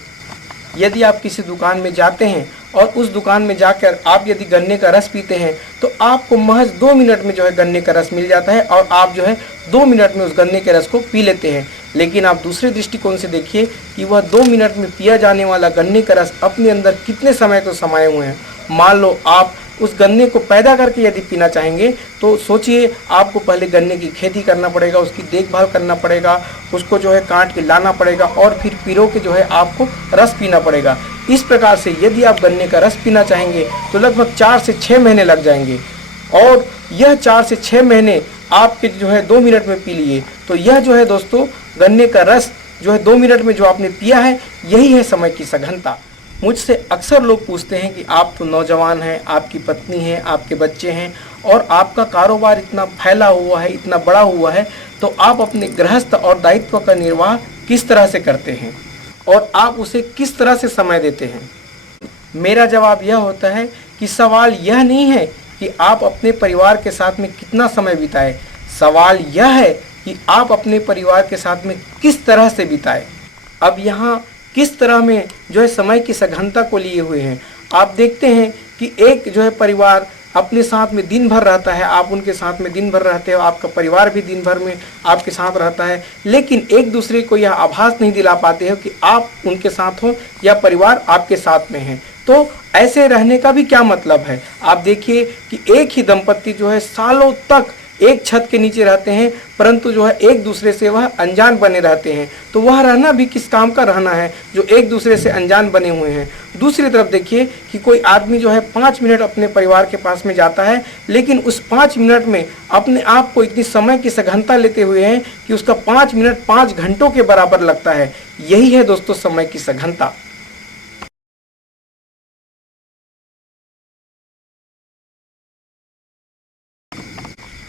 यदि आप किसी दुकान में जाते हैं और उस दुकान में जाकर आप यदि गन्ने का रस पीते हैं तो आपको महज 2 मिनट में जो है गन्ने का रस मिल जाता है और आप जो है 2 मिनट में उस गन्ने के रस को पी लेते हैं। लेकिन आप दूसरे दृष्टिकोण से देखिए कि वह 2 मिनट में पिया जाने वाला गन्ने का रस अपने अंदर कितने समय को समाये हुए हैं। मान लो आप उस गन्ने को पैदा करके यदि पीना चाहेंगे तो सोचिए, आपको पहले गन्ने की खेती करना पड़ेगा, उसकी देखभाल करना पड़ेगा, उसको जो है काट के लाना पड़ेगा और फिर पिरो के जो है आपको रस पीना पड़ेगा। इस प्रकार से यदि आप गन्ने का रस पीना चाहेंगे तो लगभग 4 से 6 महीने लग जाएंगे, और यह 4 से 6 महीने आपके जो है 2 मिनट में पी लिए। तो यह जो है दोस्तों गन्ने का रस जो है 2 मिनट में जो आपने पिया है, यही है समय की सघनता। मुझसे अक्सर लोग पूछते हैं कि आप तो नौजवान हैं, आपकी पत्नी है, आपके बच्चे हैं और आपका कारोबार इतना फैला हुआ है, इतना बड़ा हुआ है, तो आप अपने गृहस्थ और दायित्व का निर्वाह किस तरह से करते हैं और आप उसे किस तरह से समय देते हैं? मेरा जवाब यह होता है कि सवाल यह नहीं है कि आप अपने परिवार के साथ में कितना समय बिताएं, सवाल यह है कि आप अपने परिवार के साथ में किस तरह से बिताएं। अब यहाँ किस तरह में जो है समय की सघनता को लिए हुए हैं। आप देखते हैं कि एक जो है परिवार अपने साथ में दिन भर रहता है, आप उनके साथ में दिन भर रहते हो, आपका परिवार भी दिन भर में आपके साथ रहता है, लेकिन एक दूसरे को यह आभास नहीं दिला पाते हो कि आप उनके साथ हो या परिवार आपके साथ में है। तो ऐसे रहने का भी क्या मतलब है? आप देखिए कि एक ही दंपत्ति जो है सालों तक एक छत के नीचे रहते हैं, परंतु जो है एक दूसरे से वह अनजान बने रहते हैं। तो वह रहना भी किस काम का रहना है जो एक दूसरे से अनजान बने हुए हैं। दूसरी तरफ देखिए कि कोई आदमी जो है 5 मिनट अपने परिवार के पास में जाता है, लेकिन उस 5 मिनट में अपने आप को इतनी समय की सघनता लेते हुए हैं कि उसका 5 मिनट 5 घंटों के बराबर लगता है। यही है दोस्तों समय की सघनता।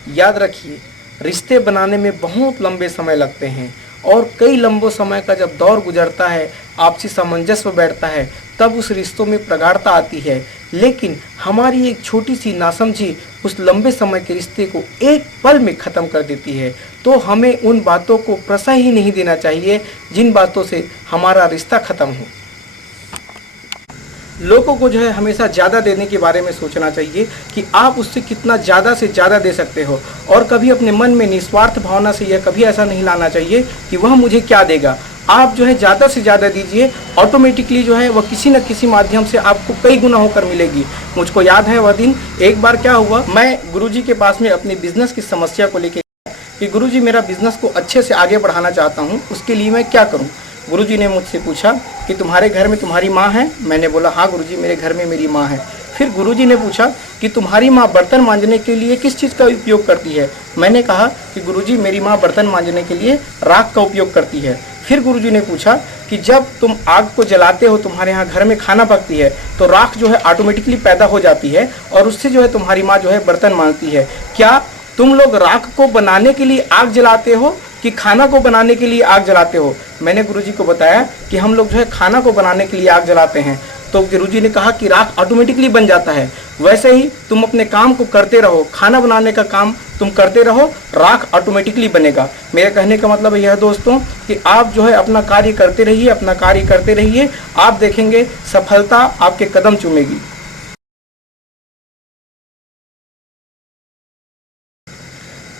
याद रखिए, रिश्ते बनाने में बहुत लंबे समय लगते हैं और कई लंबे समय का जब दौर गुजरता है, आपसी सामंजस्य बैठता है, तब उस रिश्तों में प्रगाढ़ता आती है। लेकिन हमारी एक छोटी सी नासमझी उस लंबे समय के रिश्ते को एक पल में ख़त्म कर देती है। तो हमें उन बातों को प्रश्रय ही नहीं देना चाहिए जिन बातों से हमारा रिश्ता ख़त्म हो। लोगों को जो है हमेशा ज़्यादा देने के बारे में सोचना चाहिए कि आप उससे कितना ज़्यादा से ज़्यादा दे सकते हो, और कभी अपने मन में निस्वार्थ भावना से यह कभी ऐसा नहीं लाना चाहिए कि वह मुझे क्या देगा। आप जो है ज़्यादा से ज़्यादा दीजिए, ऑटोमेटिकली जो है वह किसी न किसी माध्यम से आपको कई गुना होकर मिलेगी। मुझको याद है वह दिन, एक बार क्या हुआ, मैं गुरुजी के पास में अपनी बिजनेस की समस्या को लेकर कि गुरुजी मेरा बिजनेस को अच्छे से आगे बढ़ाना चाहता हूँ, उसके लिए मैं क्या करूँ। गुरुजी ने मुझसे पूछा कि तुम्हारे घर में तुम्हारी माँ है? मैंने बोला हाँ गुरुजी, मेरे घर में मेरी माँ है। फिर गुरुजी ने पूछा कि तुम्हारी माँ बर्तन मांजने के लिए किस चीज़ का उपयोग करती है? मैंने कहा कि गुरुजी मेरी माँ बर्तन मांजने के लिए राख का उपयोग करती है। फिर गुरुजी ने पूछा कि जब तुम आग को जलाते हो, तुम्हारे यहाँ घर में खाना पकती है, तो राख जो है ऑटोमेटिकली पैदा हो जाती है और उससे जो है तुम्हारी माँ जो है बर्तन मांजती है। क्या तुम लोग राख को बनाने के लिए आग जलाते हो कि खाना को बनाने के लिए आग जलाते हो? मैंने गुरुजी को बताया कि हम लोग जो है खाना को बनाने के लिए आग जलाते हैं। तो गुरुजी ने कहा कि राख ऑटोमेटिकली बन जाता है। वैसे ही तुम अपने काम को करते रहो, खाना बनाने का काम तुम करते रहो, राख ऑटोमेटिकली बनेगा। मेरे कहने का मतलब यह है दोस्तों कि आप जो है अपना कार्य करते रहिए, अपना कार्य करते रहिए, आप देखेंगे सफलता आपके कदम चूमेगी।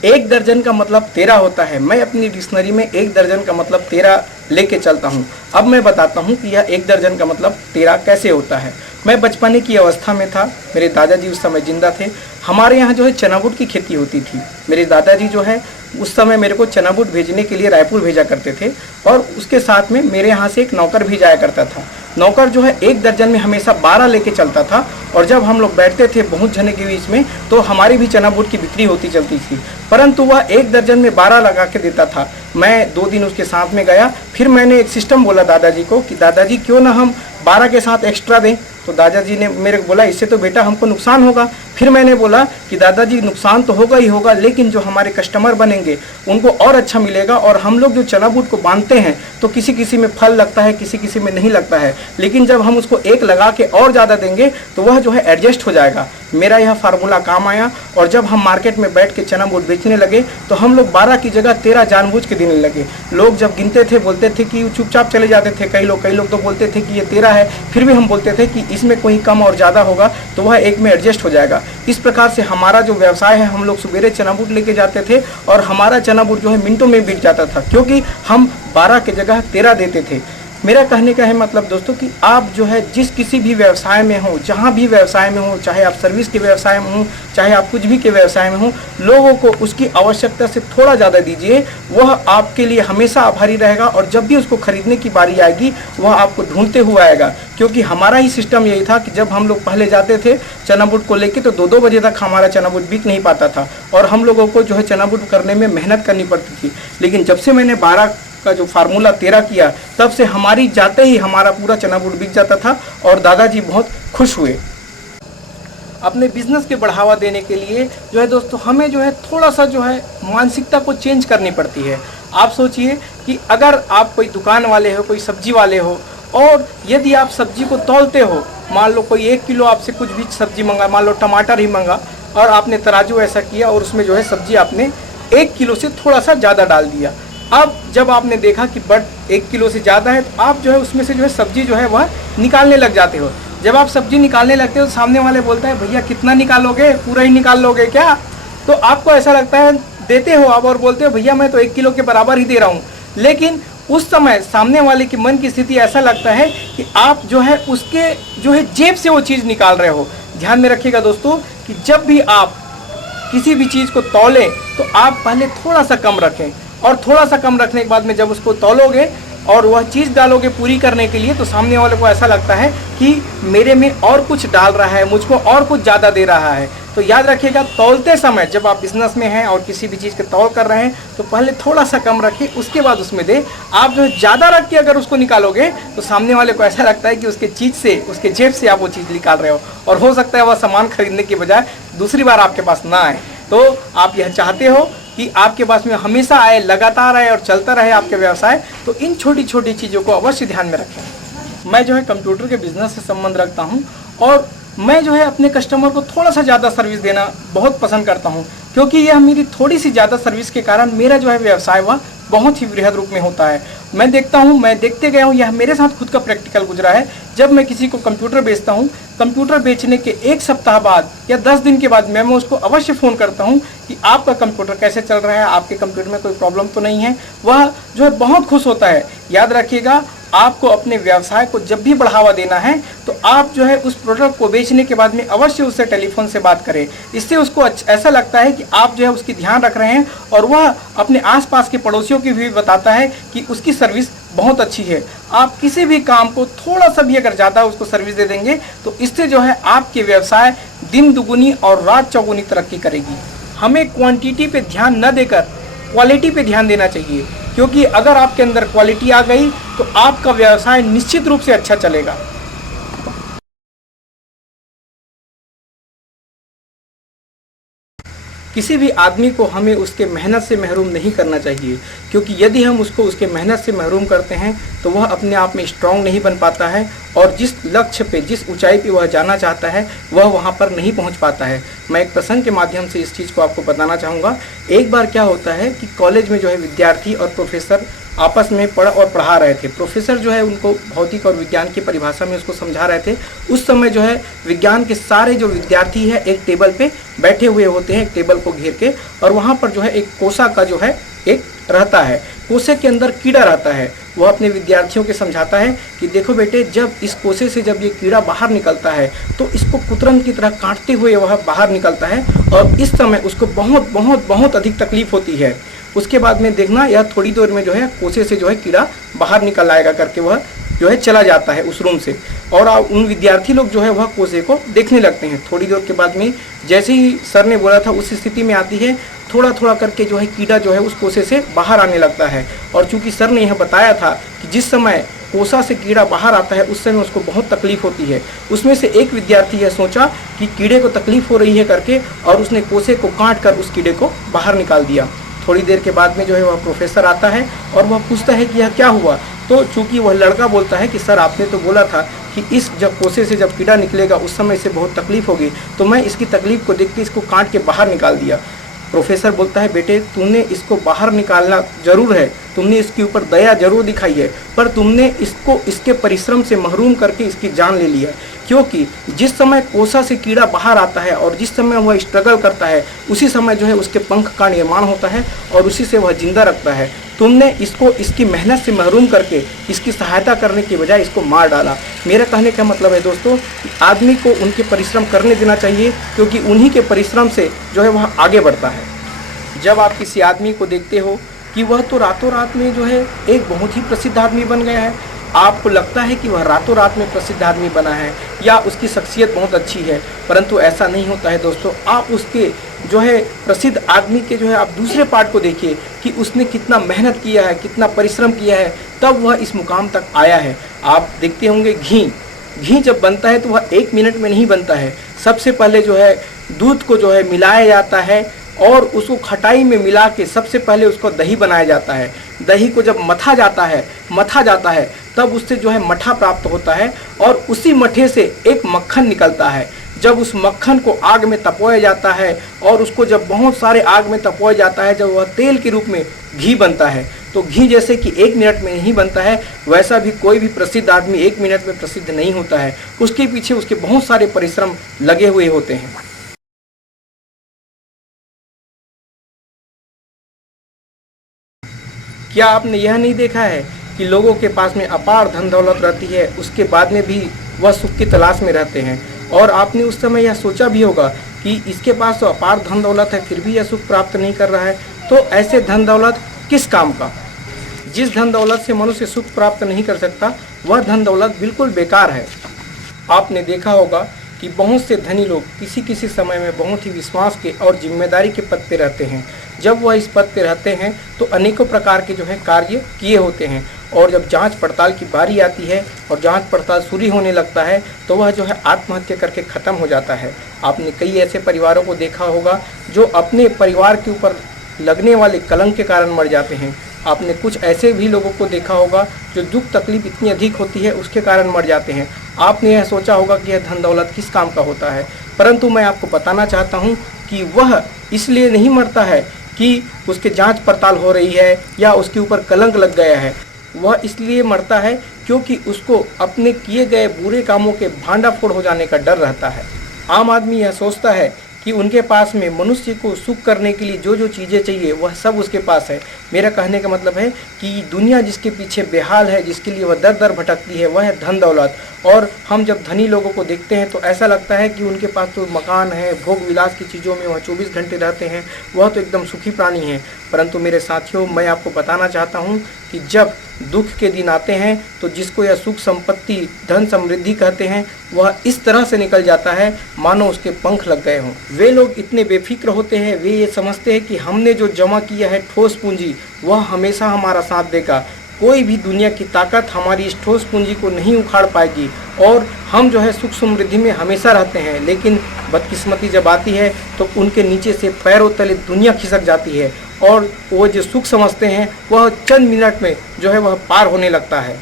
1 दर्जन का मतलब 13 होता है। मैं अपनी डिक्शनरी में 1 दर्जन का मतलब 13 लेके चलता हूँ। अब मैं बताता हूँ कि यह 1 दर्जन का मतलब 13 कैसे होता है। मैं बचपने की अवस्था में था, मेरे दादाजी उस समय जिंदा थे। हमारे यहाँ जो है चना बूट की खेती होती थी। मेरे दादाजी जो है उस समय मेरे को चना बूट भेजने के लिए रायपुर भेजा करते थे और उसके साथ में मेरे यहाँ से एक नौकर भी जाया करता था। नौकर जो है 1 दर्जन में हमेशा 12 लेके चलता था और जब हम लोग बैठते थे बहुत जने के बीच में तो हमारी भी चना बूट की बिक्री होती चलती थी, परंतु वह 1 दर्जन में 12 लगा के देता था। मैं 2 दिन उसके साथ में गया, फिर मैंने एक सिस्टम बोला दादाजी को कि दादाजी क्यों ना हम 12 के साथ एक्स्ट्रा दें। तो दादाजी ने मेरे को बोला इससे तो बेटा हमको नुकसान होगा। फिर मैंने बोला कि दादाजी नुकसान तो होगा ही होगा, लेकिन जो हमारे कस्टमर बनेंगे उनको और अच्छा मिलेगा। और हम लोग जो चना बूट को बांधते हैं तो किसी किसी में फल लगता है, किसी किसी में नहीं लगता है, लेकिन जब हम उसको एक लगा के और ज़्यादा देंगे तो वह जो है एडजस्ट हो जाएगा। मेरा यह फार्मूला काम आया और जब हम मार्केट में बैठ के चना बूट बेचने लगे तो हम लोग 12 की जगह 13 जानबूझ के देने लगे। लोग जब गिनते थे बोलते थे कि चुपचाप चले जाते थे। कई लोग तो बोलते थे कि ये 13 है, फिर भी हम बोलते थे कि इसमें कोई कम और ज़्यादा होगा तो वह एक में एडजस्ट हो जाएगा। इस प्रकार से हमारा जो व्यवसाय है, हम लोग सवेरे चना बूट लेके जाते थे और हमारा चना बूट जो है मिनटों में बिक जाता था, क्योंकि हम 12 की जगह 13 देते थे। मेरा कहने का है मतलब दोस्तों कि आप जो है जिस किसी भी व्यवसाय में हो, जहाँ भी व्यवसाय में हो, चाहे आप सर्विस के व्यवसाय में हो, चाहे आप कुछ भी के व्यवसाय में हो, लोगों को उसकी आवश्यकता से थोड़ा ज़्यादा दीजिए। वह आपके लिए हमेशा आभारी रहेगा और जब भी उसको खरीदने की बारी आएगी वह आपको ढूंढते हुए आएगा। क्योंकि हमारा ही सिस्टम यही था कि जब हम लोग पहले जाते थे चना बूट को लेके तो 2-2 बजे तक हमारा चना बूट बिक नहीं पाता था और हम लोगों को जो है चना बूट करने में मेहनत करनी पड़ती थी। लेकिन जब से मैंने 12 का जो फार्मूला 13 किया, तब से हमारी जाते ही हमारा पूरा चना बूट बिक जाता था और दादाजी बहुत खुश हुए। अपने बिजनेस के बढ़ावा देने के लिए जो है दोस्तों हमें जो है थोड़ा सा जो है मानसिकता को चेंज करनी पड़ती है। आप सोचिए कि अगर आप कोई दुकान वाले हो, कोई सब्जी वाले हो और यदि आप सब्जी को तौलते हो, मान लो कोई 1 किलो आपसे कुछ भी सब्जी मंगा, मान लो टमाटर ही मंगा और आपने तराजू ऐसा किया और उसमें जो है सब्जी आपने 1 किलो से थोड़ा सा ज़्यादा डाल दिया। अब जब आपने देखा कि बट 1 किलो से ज़्यादा है तो आप जो है उसमें से जो है सब्जी जो है वह निकालने लग जाते हो। जब आप सब्जी निकालने लगते हो तो सामने वाले बोलता है भैया कितना निकालोगे, पूरा ही निकाल लोगे क्या? तो आपको ऐसा लगता है, देते हो आप और बोलते हो भैया मैं तो 1 किलो के बराबर ही दे रहा हूँ। लेकिन उस समय सामने वाले की मन की स्थिति ऐसा लगता है कि आप जो है उसके जो है जेब से वो चीज़ निकाल रहे हो। ध्यान में रखिएगा दोस्तों कि जब भी आप किसी भी चीज़ को तौलें तो आप पहले थोड़ा सा कम रखें और थोड़ा सा कम रखने के बाद में जब उसको तौलोगे और वह चीज़ डालोगे पूरी करने के लिए तो सामने वाले को ऐसा लगता है कि मेरे में और कुछ डाल रहा है, मुझको और कुछ ज़्यादा दे रहा है। तो याद रखिएगा तौलते समय जब आप बिजनेस में हैं और किसी भी चीज़ के तौल कर रहे हैं तो पहले थोड़ा सा कम रखिए, उसके बाद उसमें दे। आप जो है ज़्यादा रख के अगर उसको निकालोगे तो सामने वाले को ऐसा लगता है कि उसके चीज़ से, उसके जेब से आप वो चीज़ निकाल रहे हो और हो सकता है वह सामान खरीदने की बजाय दूसरी बार आपके पास ना आए। तो आप यह चाहते हो कि आपके पास में हमेशा आए, लगातार आए और चलता रहे आपके व्यवसाय, तो इन छोटी छोटी चीज़ों को अवश्य ध्यान में रखें। मैं जो है कंप्यूटर के बिजनेस से संबंध रखता हूं और मैं जो है अपने कस्टमर को थोड़ा सा ज़्यादा सर्विस देना बहुत पसंद करता हूं, क्योंकि यह मेरी थोड़ी सी ज़्यादा सर्विस के कारण मेरा जो है व्यवसाय वह बहुत ही बृहद रूप में होता है। मैं देखता हूँ, मैं देखते गया हूँ, यह मेरे साथ खुद का प्रैक्टिकल गुजरा है। जब मैं किसी को कंप्यूटर बेचता हूँ, कंप्यूटर बेचने के 1 सप्ताह बाद या 10 दिन के बाद मैं उसको अवश्य फ़ोन करता हूँ कि आपका कंप्यूटर कैसे चल रहा है, आपके कंप्यूटर में कोई प्रॉब्लम तो नहीं है। वह जो है बहुत खुश होता है। याद रखिएगा, आपको अपने व्यवसाय को जब भी बढ़ावा देना है तो आप जो है उस प्रोडक्ट को बेचने के बाद में अवश्य उससे टेलीफोन से बात करें। इससे उसको ऐसा लगता है कि आप जो है उसकी ध्यान रख रहे हैं और वह अपने आसपास के पड़ोसियों की भी बताता है कि उसकी सर्विस बहुत अच्छी है। आप किसी भी काम को थोड़ा सा भी अगर ज़्यादा उसको सर्विस दे देंगे तो इससे जो है आपके व्यवसाय दिन दुगुनी और रात चौगुनी तरक्की करेगी। हमें क्वांटिटी पे ध्यान न देकर क्वालिटी पे ध्यान देना चाहिए, क्योंकि अगर आपके अंदर क्वालिटी आ गई तो आपका व्यवसाय निश्चित रूप से अच्छा चलेगा। किसी भी आदमी को हमें उसके मेहनत से महरूम नहीं करना चाहिए, क्योंकि यदि हम उसको उसके मेहनत से महरूम करते हैं तो वह अपने आप में स्ट्रांग नहीं बन पाता है और जिस लक्ष्य पे, जिस ऊंचाई पे वह जाना चाहता है वह वहाँ पर नहीं पहुँच पाता है। मैं एक प्रसंग के माध्यम से इस चीज़ को आपको बताना चाहूँगा। एक बार क्या होता है कि कॉलेज में जो है विद्यार्थी और प्रोफेसर आपस में पढ़ा रहे थे। प्रोफेसर जो है उनको भौतिक और विज्ञान की परिभाषा में उसको समझा रहे थे। उस समय जो है विज्ञान के सारे जो विद्यार्थी है एक टेबल पे बैठे हुए होते हैं, एक टेबल को घेर के, और वहाँ पर जो है एक कोसा का जो है एक रहता है, कोसे के अंदर कीड़ा रहता है। वह अपने विद्यार्थियों के समझाता है कि देखो बेटे, जब इस कोसे से जब ये कीड़ा बाहर निकलता है तो इसको कुतरन की तरह काटते हुए वह बाहर निकलता है और इस समय उसको बहुत बहुत बहुत अधिक तकलीफ होती है। उसके बाद में देखना यह थोड़ी देर में जो है कोसे से जो है कीड़ा बाहर निकल आएगा करके वह जो है चला जाता है उस रूम से। और उन विद्यार्थी लोग जो है वह कोसे को देखने लगते हैं। थोड़ी देर के बाद में जैसे ही सर ने बोला था उस स्थिति में आती है, थोड़ा थोड़ा करके जो है कीड़ा जो है उस कोसे से बाहर आने लगता है। और चूंकि सर ने यह बताया था कि जिस समय कोसा से कीड़ा बाहर आता है उस समय उसको बहुत तकलीफ होती है, उसमें से एक विद्यार्थी यह सोचा कि कीड़े को तकलीफ हो रही है करके, और उसने कोसे को काट कर उस कीड़े को बाहर निकाल दिया। थोड़ी देर के बाद में जो है वह प्रोफेसर आता है और वह पूछता है कि यह क्या हुआ। तो चूंकि वह लड़का बोलता है कि सर आपने तो बोला था कि इस जब कोसे से जब कीड़ा निकलेगा उस समय से बहुत तकलीफ होगी, तो मैं इसकी तकलीफ को देख के इसको काट के बाहर निकाल दिया। प्रोफेसर बोलता है बेटे, तुमने इसको बाहर निकालना जरूर है, तुमने इसके ऊपर दया जरूर दिखाई है, पर तुमने इसको इसके परिश्रम से महरूम करके इसकी जान ले लिया। क्योंकि जिस समय कोसा से कीड़ा बाहर आता है और जिस समय वह स्ट्रगल करता है उसी समय जो है उसके पंख का निर्माण होता है और उसी से वह जिंदा रखता है। तुमने इसको इसकी मेहनत से महरूम करके इसकी सहायता करने की बजाय इसको मार डाला। मेरा कहने का मतलब है दोस्तों, आदमी को उनके परिश्रम करने देना चाहिए, क्योंकि उन्हीं के परिश्रम से जो है वह आगे बढ़ता है। जब आप किसी आदमी को देखते हो कि वह तो रातों रात में जो है एक बहुत ही प्रसिद्ध आदमी बन गया है, आपको लगता है कि वह रातों रात में प्रसिद्ध आदमी बना है या उसकी शख्सियत बहुत अच्छी है, परंतु ऐसा नहीं होता है दोस्तों। आप उसके जो है प्रसिद्ध आदमी के जो है आप दूसरे पार्ट को देखिए कि उसने कितना मेहनत किया है, कितना परिश्रम किया है, तब वह इस मुकाम तक आया है। आप देखते होंगे घी जब बनता है तो वह 1 मिनट में नहीं बनता है। सबसे पहले जो है दूध को जो है मिलाया जाता है और उसको खटाई में मिला के सबसे पहले उसको दही बनाया जाता है। दही को जब मथा जाता है तब उससे जो है मठा प्राप्त होता है और उसी मठे से एक मक्खन निकलता है। जब उस मक्खन को आग में तपवाया जाता है और उसको जब बहुत सारे आग में तपवाया जाता है, जब वह तेल के रूप में घी बनता है। तो घी जैसे कि 1 मिनट में नहीं बनता है, वैसा भी कोई भी प्रसिद्ध आदमी 1 मिनट में प्रसिद्ध नहीं होता है। उसके पीछे उसके बहुत सारे परिश्रम लगे हुए होते हैं। क्या आपने यह नहीं देखा है कि लोगों के पास में अपार धन दौलत रहती है, उसके बाद में भी वह सुख की तलाश में रहते हैं? और आपने उस समय यह सोचा भी होगा कि इसके पास तो अपार धन दौलत है फिर भी यह सुख प्राप्त नहीं कर रहा है, तो ऐसे धन दौलत किस काम का? जिस धन दौलत से मनुष्य सुख प्राप्त नहीं कर सकता वह धन दौलत बिल्कुल बेकार है। आपने देखा होगा कि बहुत से धनी लोग किसी किसी समय में बहुत ही विश्वास के और जिम्मेदारी के पद पे रहते हैं। जब वह इस पद पे रहते हैं तो अनेकों प्रकार के जो है कार्य किए होते हैं, और जब जांच पड़ताल की बारी आती है और जांच पड़ताल शुरू होने लगता है तो वह जो है आत्महत्या करके ख़त्म हो जाता है। आपने कई ऐसे परिवारों को देखा होगा जो अपने परिवार के ऊपर लगने वाले कलंक के कारण मर जाते हैं। आपने कुछ ऐसे भी लोगों को देखा होगा जो दुख तकलीफ इतनी अधिक होती है उसके कारण मर जाते हैं। आपने यह सोचा होगा कि यह धन दौलत किस काम का होता है, परंतु मैं आपको बताना चाहता हूँ कि वह इसलिए नहीं मरता है कि उसके जांच पड़ताल हो रही है या उसके ऊपर कलंक लग गया है। वह इसलिए मरता है क्योंकि उसको अपने किए गए बुरे कामों के भांडाफोड़ हो जाने का डर रहता है। आम आदमी यह सोचता है कि उनके पास में मनुष्य को सुख करने के लिए जो जो चीज़ें चाहिए वह सब उसके पास है। मेरा कहने का मतलब है कि दुनिया जिसके पीछे बेहाल है, जिसके लिए वह दर दर भटकती है, वह है धन दौलत। और हम जब धनी लोगों को देखते हैं तो ऐसा लगता है कि उनके पास तो मकान है, भोग विलास की चीज़ों में वह 24 घंटे रहते हैं, वह तो एकदम सुखी प्राणी हैं। परंतु मेरे साथियों, मैं आपको बताना चाहता हूँ कि जब दुख के दिन आते हैं तो जिसको यह सुख संपत्ति धन समृद्धि कहते हैं वह इस तरह से निकल जाता है मानो उसके पंख लग गए हों। वे लोग इतने बेफिक्र होते हैं, वे ये समझते हैं कि हमने जो जमा किया है ठोस पूंजी वह हमेशा हमारा साथ देगा। कोई भी दुनिया की ताकत हमारी इस ठोस पूंजी को नहीं उखाड़ पाएगी और हम जो है सुख समृद्धि में हमेशा रहते हैं। लेकिन बदकिस्मती जब आती है तो उनके नीचे से पैरों तले दुनिया खिसक जाती है और वो जो सुख समझते हैं वह चंद मिनट में जो है वह पार होने लगता है।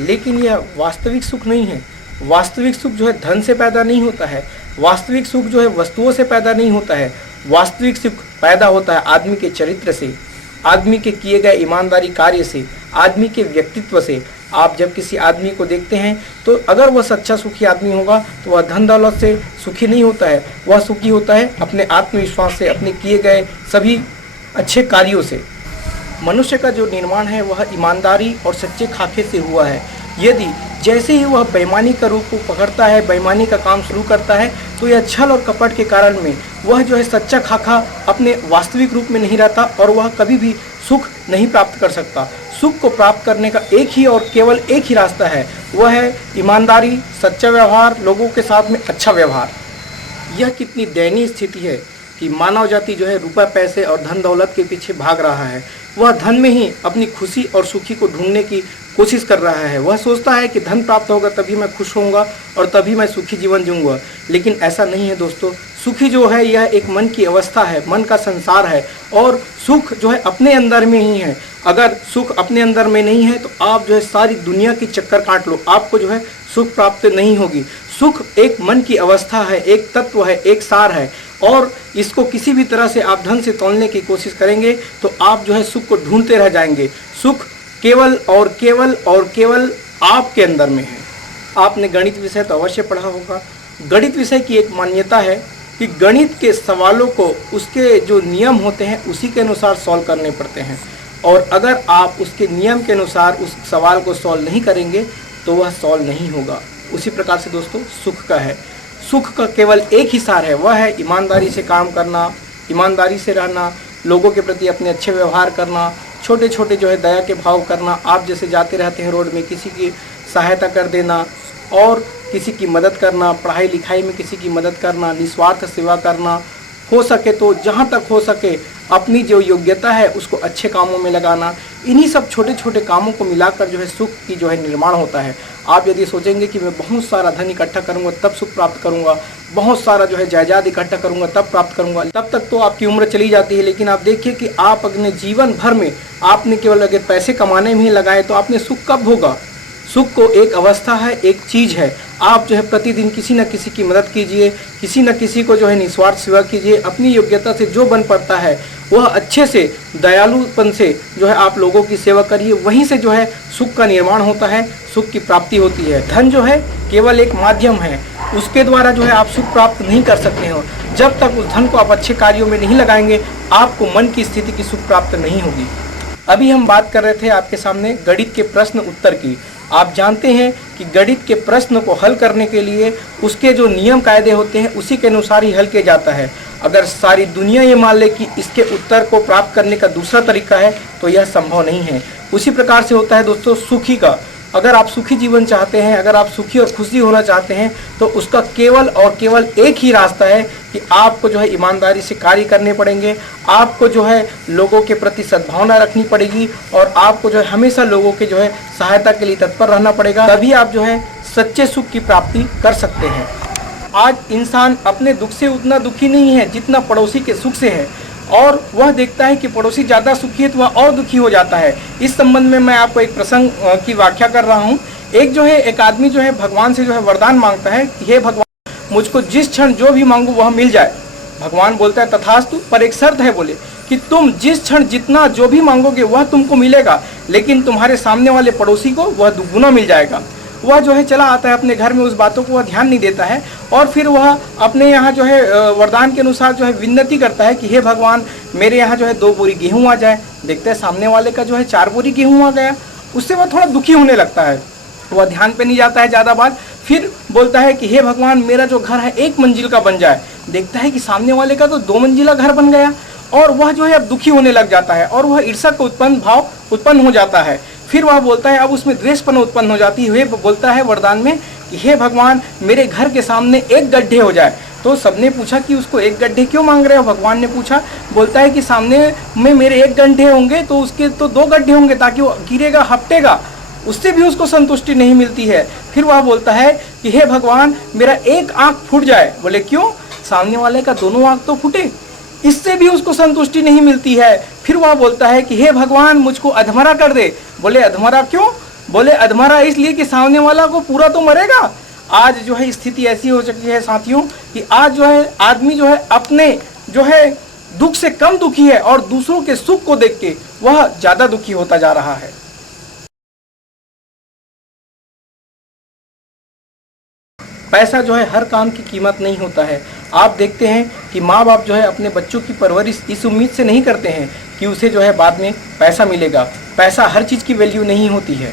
लेकिन यह वास्तविक सुख नहीं है। वास्तविक सुख जो है धन से पैदा नहीं होता है, वास्तविक सुख जो है वस्तुओं से पैदा नहीं होता है। वास्तविक सुख पैदा होता है आदमी के चरित्र से, आदमी के किए गए ईमानदारी कार्य से, आदमी के व्यक्तित्व से। आप जब किसी आदमी को देखते हैं तो अगर वह सच्चा सुखी आदमी होगा तो वह धन दौलत से सुखी नहीं होता है, वह सुखी होता है अपने आत्मविश्वास से, अपने किए गए सभी अच्छे कार्यों से। मनुष्य का जो निर्माण है वह ईमानदारी और सच्चे खाके से हुआ है। यदि जैसे ही वह बेईमानी का रूप को पकड़ता है, बेईमानी का काम शुरू करता है, तो यह छल और कपट के कारण में वह जो है सच्चा खाका अपने वास्तविक रूप में नहीं रहता और वह कभी भी सुख नहीं प्राप्त कर सकता। सुख को प्राप्त करने का एक ही और केवल एक ही रास्ता है, वह है ईमानदारी, सच्चा व्यवहार, लोगों के साथ में अच्छा व्यवहार। यह कितनी दयनीय स्थिति है कि मानव जाति जो है रुपए पैसे और धन दौलत के पीछे भाग रहा है। वह धन में ही अपनी खुशी और सुखी को ढूंढने की कोशिश कर रहा है। वह सोचता है कि धन प्राप्त होगा तभी मैं खुश होऊंगा और तभी मैं सुखी जीवन जीऊंगा, लेकिन ऐसा नहीं है दोस्तों। सुखी जो है यह एक मन की अवस्था है, मन का संसार है, और सुख जो है अपने अंदर में ही है। अगर सुख अपने अंदर में नहीं है तो आप जो है सारी दुनिया की चक्कर काट लो, आपको जो है सुख प्राप्त नहीं होगी। सुख एक मन की अवस्था है, एक तत्व है, एक सार है, और इसको किसी भी तरह से आप धन से तोलने की कोशिश करेंगे तो आप जो है सुख को ढूंढते रह जाएंगे। सुख केवल और केवल और केवल आपके अंदर में है। आपने गणित विषय तो अवश्य पढ़ा होगा। गणित विषय की एक मान्यता है कि गणित के सवालों को उसके जो नियम होते हैं उसी के अनुसार सॉल्व करने पड़ते हैं, और अगर आप उसके नियम के अनुसार उस सवाल को सॉल्व नहीं करेंगे तो वह सॉल्व नहीं होगा। उसी प्रकार से दोस्तों सुख का है। सुख का केवल एक ही सार है, वह है ईमानदारी से काम करना, ईमानदारी से रहना, लोगों के प्रति अपने अच्छे व्यवहार करना, छोटे छोटे जो है दया के भाव करना। आप जैसे जाते रहते हैं रोड में, किसी की सहायता कर देना और किसी की मदद करना, पढ़ाई लिखाई में किसी की मदद करना, निस्वार्थ सेवा करना, हो सके तो जहाँ तक हो सके अपनी जो योग्यता है उसको अच्छे कामों में लगाना। इन्हीं सब छोटे छोटे कामों को मिलाकर जो है सुख की जो है निर्माण होता है। आप यदि सोचेंगे कि मैं बहुत सारा धन इकट्ठा करूंगा तब सुख प्राप्त करूंगा, बहुत सारा जो है जायदाद इकट्ठा करूंगा तब प्राप्त करूंगा, तब तक तो आपकी उम्र चली जाती है। लेकिन आप देखिए कि आप अपने जीवन भर में आपने केवल अगर पैसे कमाने में ही लगाए तो आपने सुख कब होगा। सुख को एक अवस्था है, एक चीज़ है। आप जो है प्रतिदिन किसी न किसी की मदद कीजिए, किसी न किसी को जो है निस्वार्थ सेवा कीजिए, अपनी योग्यता से जो बन पड़ता है वह अच्छे से दयालुपन से जो है आप लोगों की सेवा करिए। वहीं से जो है सुख का निर्माण होता है, सुख की प्राप्ति होती है। धन जो है केवल एक माध्यम है, उसके द्वारा जो है आप सुख प्राप्त नहीं कर सकते हो। जब तक उस धन को आप अच्छे कार्यों में नहीं लगाएंगे आपको मन की स्थिति की सुख प्राप्त नहीं होगी। अभी हम बात कर रहे थे आपके सामने गणित के प्रश्न उत्तर की। आप जानते हैं कि गणित के प्रश्न को हल करने के लिए उसके जो नियम कायदे होते हैं उसी के अनुसार ही हल किया जाता है। अगर सारी दुनिया ये मान ले कि इसके उत्तर को प्राप्त करने का दूसरा तरीका है तो यह संभव नहीं है। उसी प्रकार से होता है दोस्तों सुखी का। अगर आप सुखी जीवन चाहते हैं, अगर आप सुखी और खुशी होना चाहते हैं तो उसका केवल और केवल एक ही रास्ता है कि आपको जो है ईमानदारी से कार्य करने पड़ेंगे, आपको जो है लोगों के प्रति सद्भावना रखनी पड़ेगी और आपको जो है हमेशा लोगों के जो है सहायता के लिए तत्पर रहना पड़ेगा। तभी आप जो है सच्चे सुख की प्राप्ति कर सकते हैं। आज इंसान अपने दुख से उतना दुखी नहीं है जितना पड़ोसी के सुख से है, और वह देखता है कि पड़ोसी ज़्यादा सुखी है तो वह और दुखी हो जाता है। इस संबंध में मैं आपको एक प्रसंग की व्याख्या कर रहा हूँ। एक आदमी जो है भगवान से जो है वरदान मांगता है कि हे भगवान, मुझको जिस क्षण जो भी मांगू वह मिल जाए। भगवान बोलता है तथास्तु, पर एक शर्त है, बोले कि तुम जिस क्षण जितना जो भी मांगोगे वह तुमको मिलेगा, लेकिन तुम्हारे सामने वाले पड़ोसी को वह दुगुना मिल जाएगा। वह जो है चला आता है अपने घर में, उस बातों को वह ध्यान नहीं देता है और फिर वह अपने यहाँ जो है वरदान के अनुसार जो है विनती करता है कि हे भगवान, मेरे यहाँ जो है 2 बोरी गेहूँ आ जाए। देखते हैं सामने वाले का जो है 4 बोरी गेहूँ आ गया। उससे वह थोड़ा दुखी होने लगता है, वह ध्यान पे नहीं जाता है ज़्यादा बात। फिर बोलता है कि हे भगवान, मेरा जो घर है 1 मंजिल का बन जाए। देखता है कि सामने वाले का तो 2 मंजिला घर बन गया, और वह जो है अब दुखी होने लग जाता है और वह ईर्ष्या का भाव उत्पन्न हो जाता है। फिर वह बोलता है, अब उसमें द्वेषपन उत्पन्न हो जाती है। बोलता है वरदान में कि हे भगवान, मेरे घर के सामने 1 गड्ढे हो जाए। तो सबने पूछा कि उसको 1 गड्ढे क्यों मांग रहे हो। भगवान ने पूछा, बोलता है कि सामने में मेरे 1 गड्ढे होंगे तो उसके तो 2 गड्ढे होंगे ताकि वो गिरेगा, हपटेगा। उससे भी उसको संतुष्टि नहीं मिलती है। फिर वह बोलता है कि हे भगवान, मेरा 1 आँख फूट जाए। बोले क्यों, सामने वाले का दोनों आँख तो फूटे। इससे भी उसको संतुष्टि नहीं मिलती है। फिर वह बोलता है कि हे भगवान, मुझको अधमरा कर दे। बोले अधमरा क्यों। बोले अधमरा इसलिए कि सामने वाला को पूरा तो मरेगा। आज जो है स्थिति ऐसी हो चुकी है साथियों कि आज जो है आदमी जो है अपने जो है दुख से कम दुखी है और दूसरों के सुख को देख के वह ज़्यादा दुखी होता जा रहा है। पैसा जो है हर काम की कीमत नहीं होता है। आप देखते हैं कि माँ बाप जो है अपने बच्चों की परवरिश इस उम्मीद से नहीं करते हैं कि उसे जो है बाद में पैसा मिलेगा। पैसा हर चीज़ की वैल्यू नहीं होती है।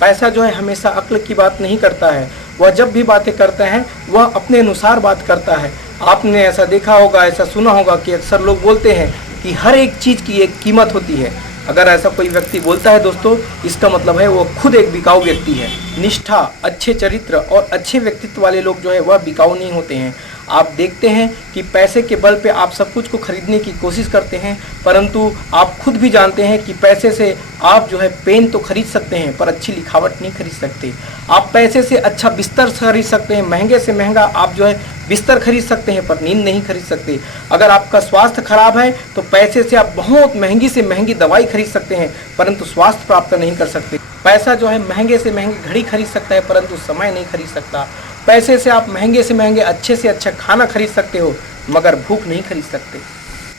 पैसा जो है हमेशा अक्ल की बात नहीं करता है। वह जब भी बातें करता है वह अपने अनुसार बात करता है। आपने ऐसा देखा होगा, ऐसा सुना होगा कि अक्सर लोग बोलते हैं कि हर एक चीज़ की एक कीमत होती है। अगर ऐसा कोई व्यक्ति बोलता है दोस्तों, इसका मतलब है वो खुद एक बिकाऊ व्यक्ति है। निष्ठा, अच्छे चरित्र और अच्छे व्यक्तित्व वाले लोग जो है वह बिकाऊ नहीं होते हैं। आप देखते हैं कि पैसे के बल पे आप सब कुछ को खरीदने की कोशिश करते हैं, परंतु आप खुद भी जानते हैं कि पैसे से आप जो है पेन तो खरीद सकते हैं पर अच्छी लिखावट नहीं खरीद सकते। आप पैसे से अच्छा बिस्तर खरीद सकते हैं, महंगे से महंगा आप जो है बिस्तर खरीद सकते हैं पर नींद नहीं खरीद सकते। अगर आपका स्वास्थ्य खराब है तो पैसे से आप बहुत महंगी से महंगी दवाई खरीद सकते हैं परंतु स्वास्थ्य प्राप्त नहीं कर सकते। पैसा जो है महंगे से महंगी घड़ी खरीद सकता है परंतु समय नहीं खरीद सकता। पैसे से आप महंगे से महंगे अच्छे से अच्छा खाना खरीद सकते हो मगर भूख नहीं खरीद सकते।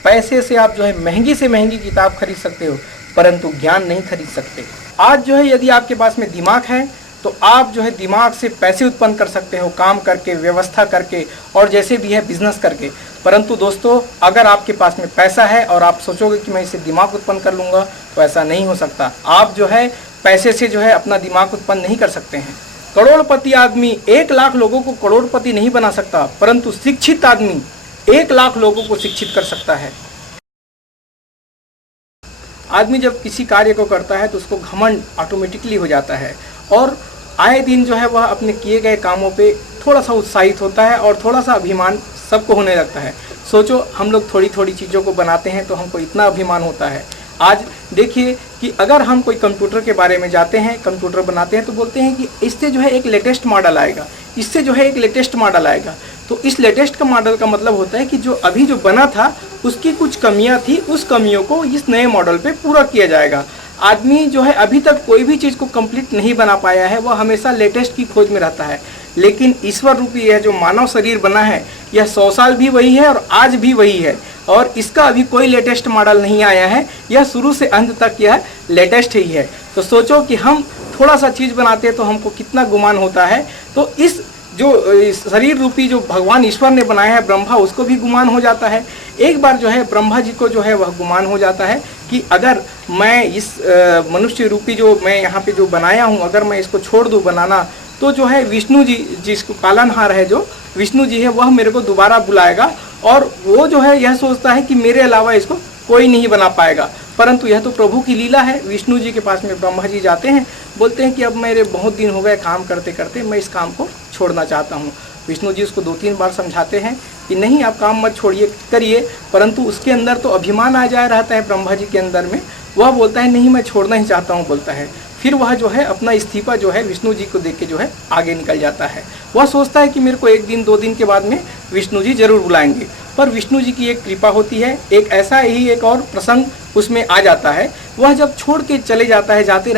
पैसे से आप जो है महंगी से महंगी किताब खरीद सकते हो परंतु ज्ञान नहीं खरीद सकते। आज जो है यदि आपके पास में दिमाग है तो आप जो है दिमाग से पैसे उत्पन्न कर सकते हो, काम करके, व्यवस्था करके और जैसे भी है बिजनेस करके। परंतु दोस्तों, अगर आपके पास में पैसा है और आप सोचोगे कि मैं इससे दिमाग उत्पन्न कर लूँगा तो ऐसा नहीं हो सकता। आप जो है पैसे से जो है अपना दिमाग उत्पन्न नहीं कर सकते हैं। करोड़पति आदमी 1 लाख लोगों को करोड़पति नहीं बना सकता परंतु शिक्षित आदमी 1 लाख लोगों को शिक्षित कर सकता है। आदमी जब किसी कार्य को करता है तो उसको घमंड ऑटोमेटिकली हो जाता है और आए दिन जो है वह अपने किए गए कामों पे थोड़ा सा उत्साहित होता है और थोड़ा सा अभिमान सबको होने लगता है। सोचो, हम लोग थोड़ी थोड़ी चीज़ों को बनाते हैं तो हमको इतना अभिमान होता है। आज देखिए कि अगर हम कोई कंप्यूटर के बारे में जाते हैं, कंप्यूटर बनाते हैं तो बोलते हैं कि इससे जो है एक लेटेस्ट मॉडल आएगा, इससे जो है एक लेटेस्ट मॉडल आएगा। तो इस लेटेस्ट का मॉडल का मतलब होता है कि जो अभी जो बना था उसकी कुछ कमियां थी, उस कमियों को इस नए मॉडल पे पूरा किया जाएगा। आदमी जो है अभी तक कोई भी चीज़ को कंप्लीट नहीं बना पाया है, वह हमेशा लेटेस्ट की खोज में रहता है। लेकिन ईश्वर रूपी यह जो मानव शरीर बना है यह 100 साल भी वही है और आज भी वही है और इसका अभी कोई लेटेस्ट मॉडल नहीं आया है। यह शुरू से अंत तक यह लेटेस्ट ही है। तो सोचो कि हम थोड़ा सा चीज़ बनाते हैं तो हमको कितना गुमान होता है। तो इस जो शरीर रूपी जो भगवान ईश्वर ने बनाया है ब्रह्मा, उसको भी गुमान हो जाता है। एक बार जो है ब्रह्मा जी को जो है वह गुमान हो जाता है कि अगर मैं इस मनुष्य रूपी जो मैं यहाँ पे जो बनाया हूँ, अगर मैं इसको छोड़ दूँ बनाना तो जो है विष्णु जी, जिसको पालनहार है जो विष्णु जी है, वह मेरे को दोबारा बुलाएगा और वो जो है यह सोचता है कि मेरे अलावा इसको कोई नहीं बना पाएगा। परंतु यह तो प्रभु की लीला है। विष्णु जी के पास में ब्रह्मा जी जाते हैं, बोलते हैं कि अब मेरे बहुत दिन हो गए काम करते करते, मैं इस काम को छोड़ना चाहता हूँ। विष्णु जी उसको 2-3 बार समझाते हैं कि नहीं, आप काम मत छोड़िए, करिए। परंतु उसके अंदर तो अभिमान आ जाया रहता है ब्रह्मा जी के अंदर में। वह बोलता है नहीं, मैं छोड़ना ही चाहता हूँ, बोलता है। फिर वह जो है अपना इस्तीफा जो है विष्णु जी को देख के जो है आगे निकल जाता है। वह सोचता है कि मेरे को 1 दिन 2 दिन के बाद में विष्णु जी जरूर बुलाएंगे। पर विष्णु जी की एक कृपा होती है, एक ऐसा ही एक और प्रसंग उसमें आ जाता है। वह जब छोड़ के चले जाता है, जाते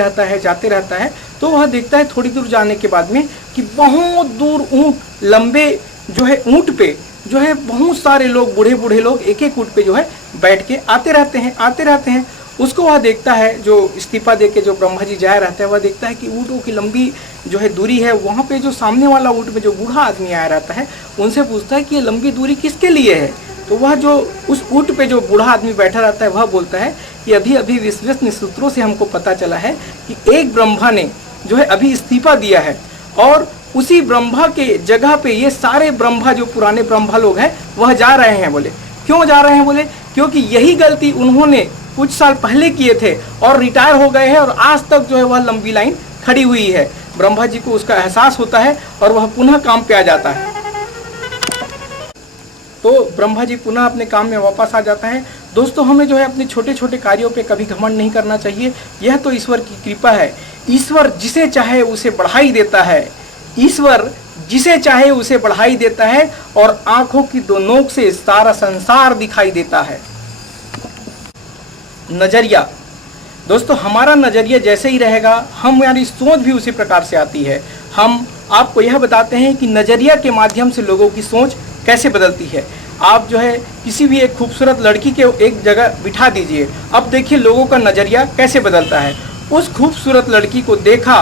रहता है तो वह देखता है थोड़ी दूर जाने के बाद में कि बहुत दूर ऊँट, लंबे जो है ऊँट पे जो है बहुत सारे लोग, बूढ़े बूढ़े लोग एक एक ऊँट पे जो है बैठ के आते रहते हैं। उसको वह देखता है, जो इस्तीफा दे के जो ब्रह्मा जी जाया रहता है, वह देखता है कि ऊँटों की लंबी जो है दूरी है। वहाँ पे जो सामने वाला ऊँट में जो बूढ़ा आदमी आया रहता है, उनसे पूछता है कि ये लंबी दूरी किसके लिए है। तो वह जो उस ऊँट पे जो बूढ़ा आदमी बैठा रहता है, वह बोलता है कि अभी अभी विश्वसनीय सूत्रों से हमको पता चला है कि एक ब्रह्मा ने जो है अभी इस्तीफा दिया है और उसी ब्रह्मा के जगह पे ये सारे ब्रह्मा, जो पुराने ब्रह्मा लोग हैं, वह जा रहे हैं। बोले क्यों जा रहे हैं? बोले क्योंकि यही गलती उन्होंने कुछ साल पहले किए थे और रिटायर हो गए हैं और आज तक जो है वह लंबी लाइन खड़ी हुई है। ब्रह्मा जी को उसका एहसास होता है और वह पुनः काम पे आ जाता है। तो ब्रह्मा जी पुनः अपने काम में वापस आ जाता है। दोस्तों, हमें जो है अपने छोटे छोटे कार्यों पे कभी घमंड नहीं करना चाहिए। यह तो ईश्वर की कृपा है। ईश्वर जिसे चाहे उसे बढ़ाई देता है। ईश्वर जिसे चाहे उसे बढ़ाई देता है और आंखों की 2 नोक से सारा संसार दिखाई देता है। नजरिया, दोस्तों हमारा नजरिया जैसे ही रहेगा, हमारी सोच भी उसी प्रकार से आती है। हम आपको यह बताते हैं कि नजरिया के माध्यम से लोगों की सोच कैसे बदलती है। आप जो है किसी भी एक खूबसूरत लड़की के एक जगह बिठा दीजिए, अब देखिए लोगों का नजरिया कैसे बदलता है। उस खूबसूरत लड़की को देखा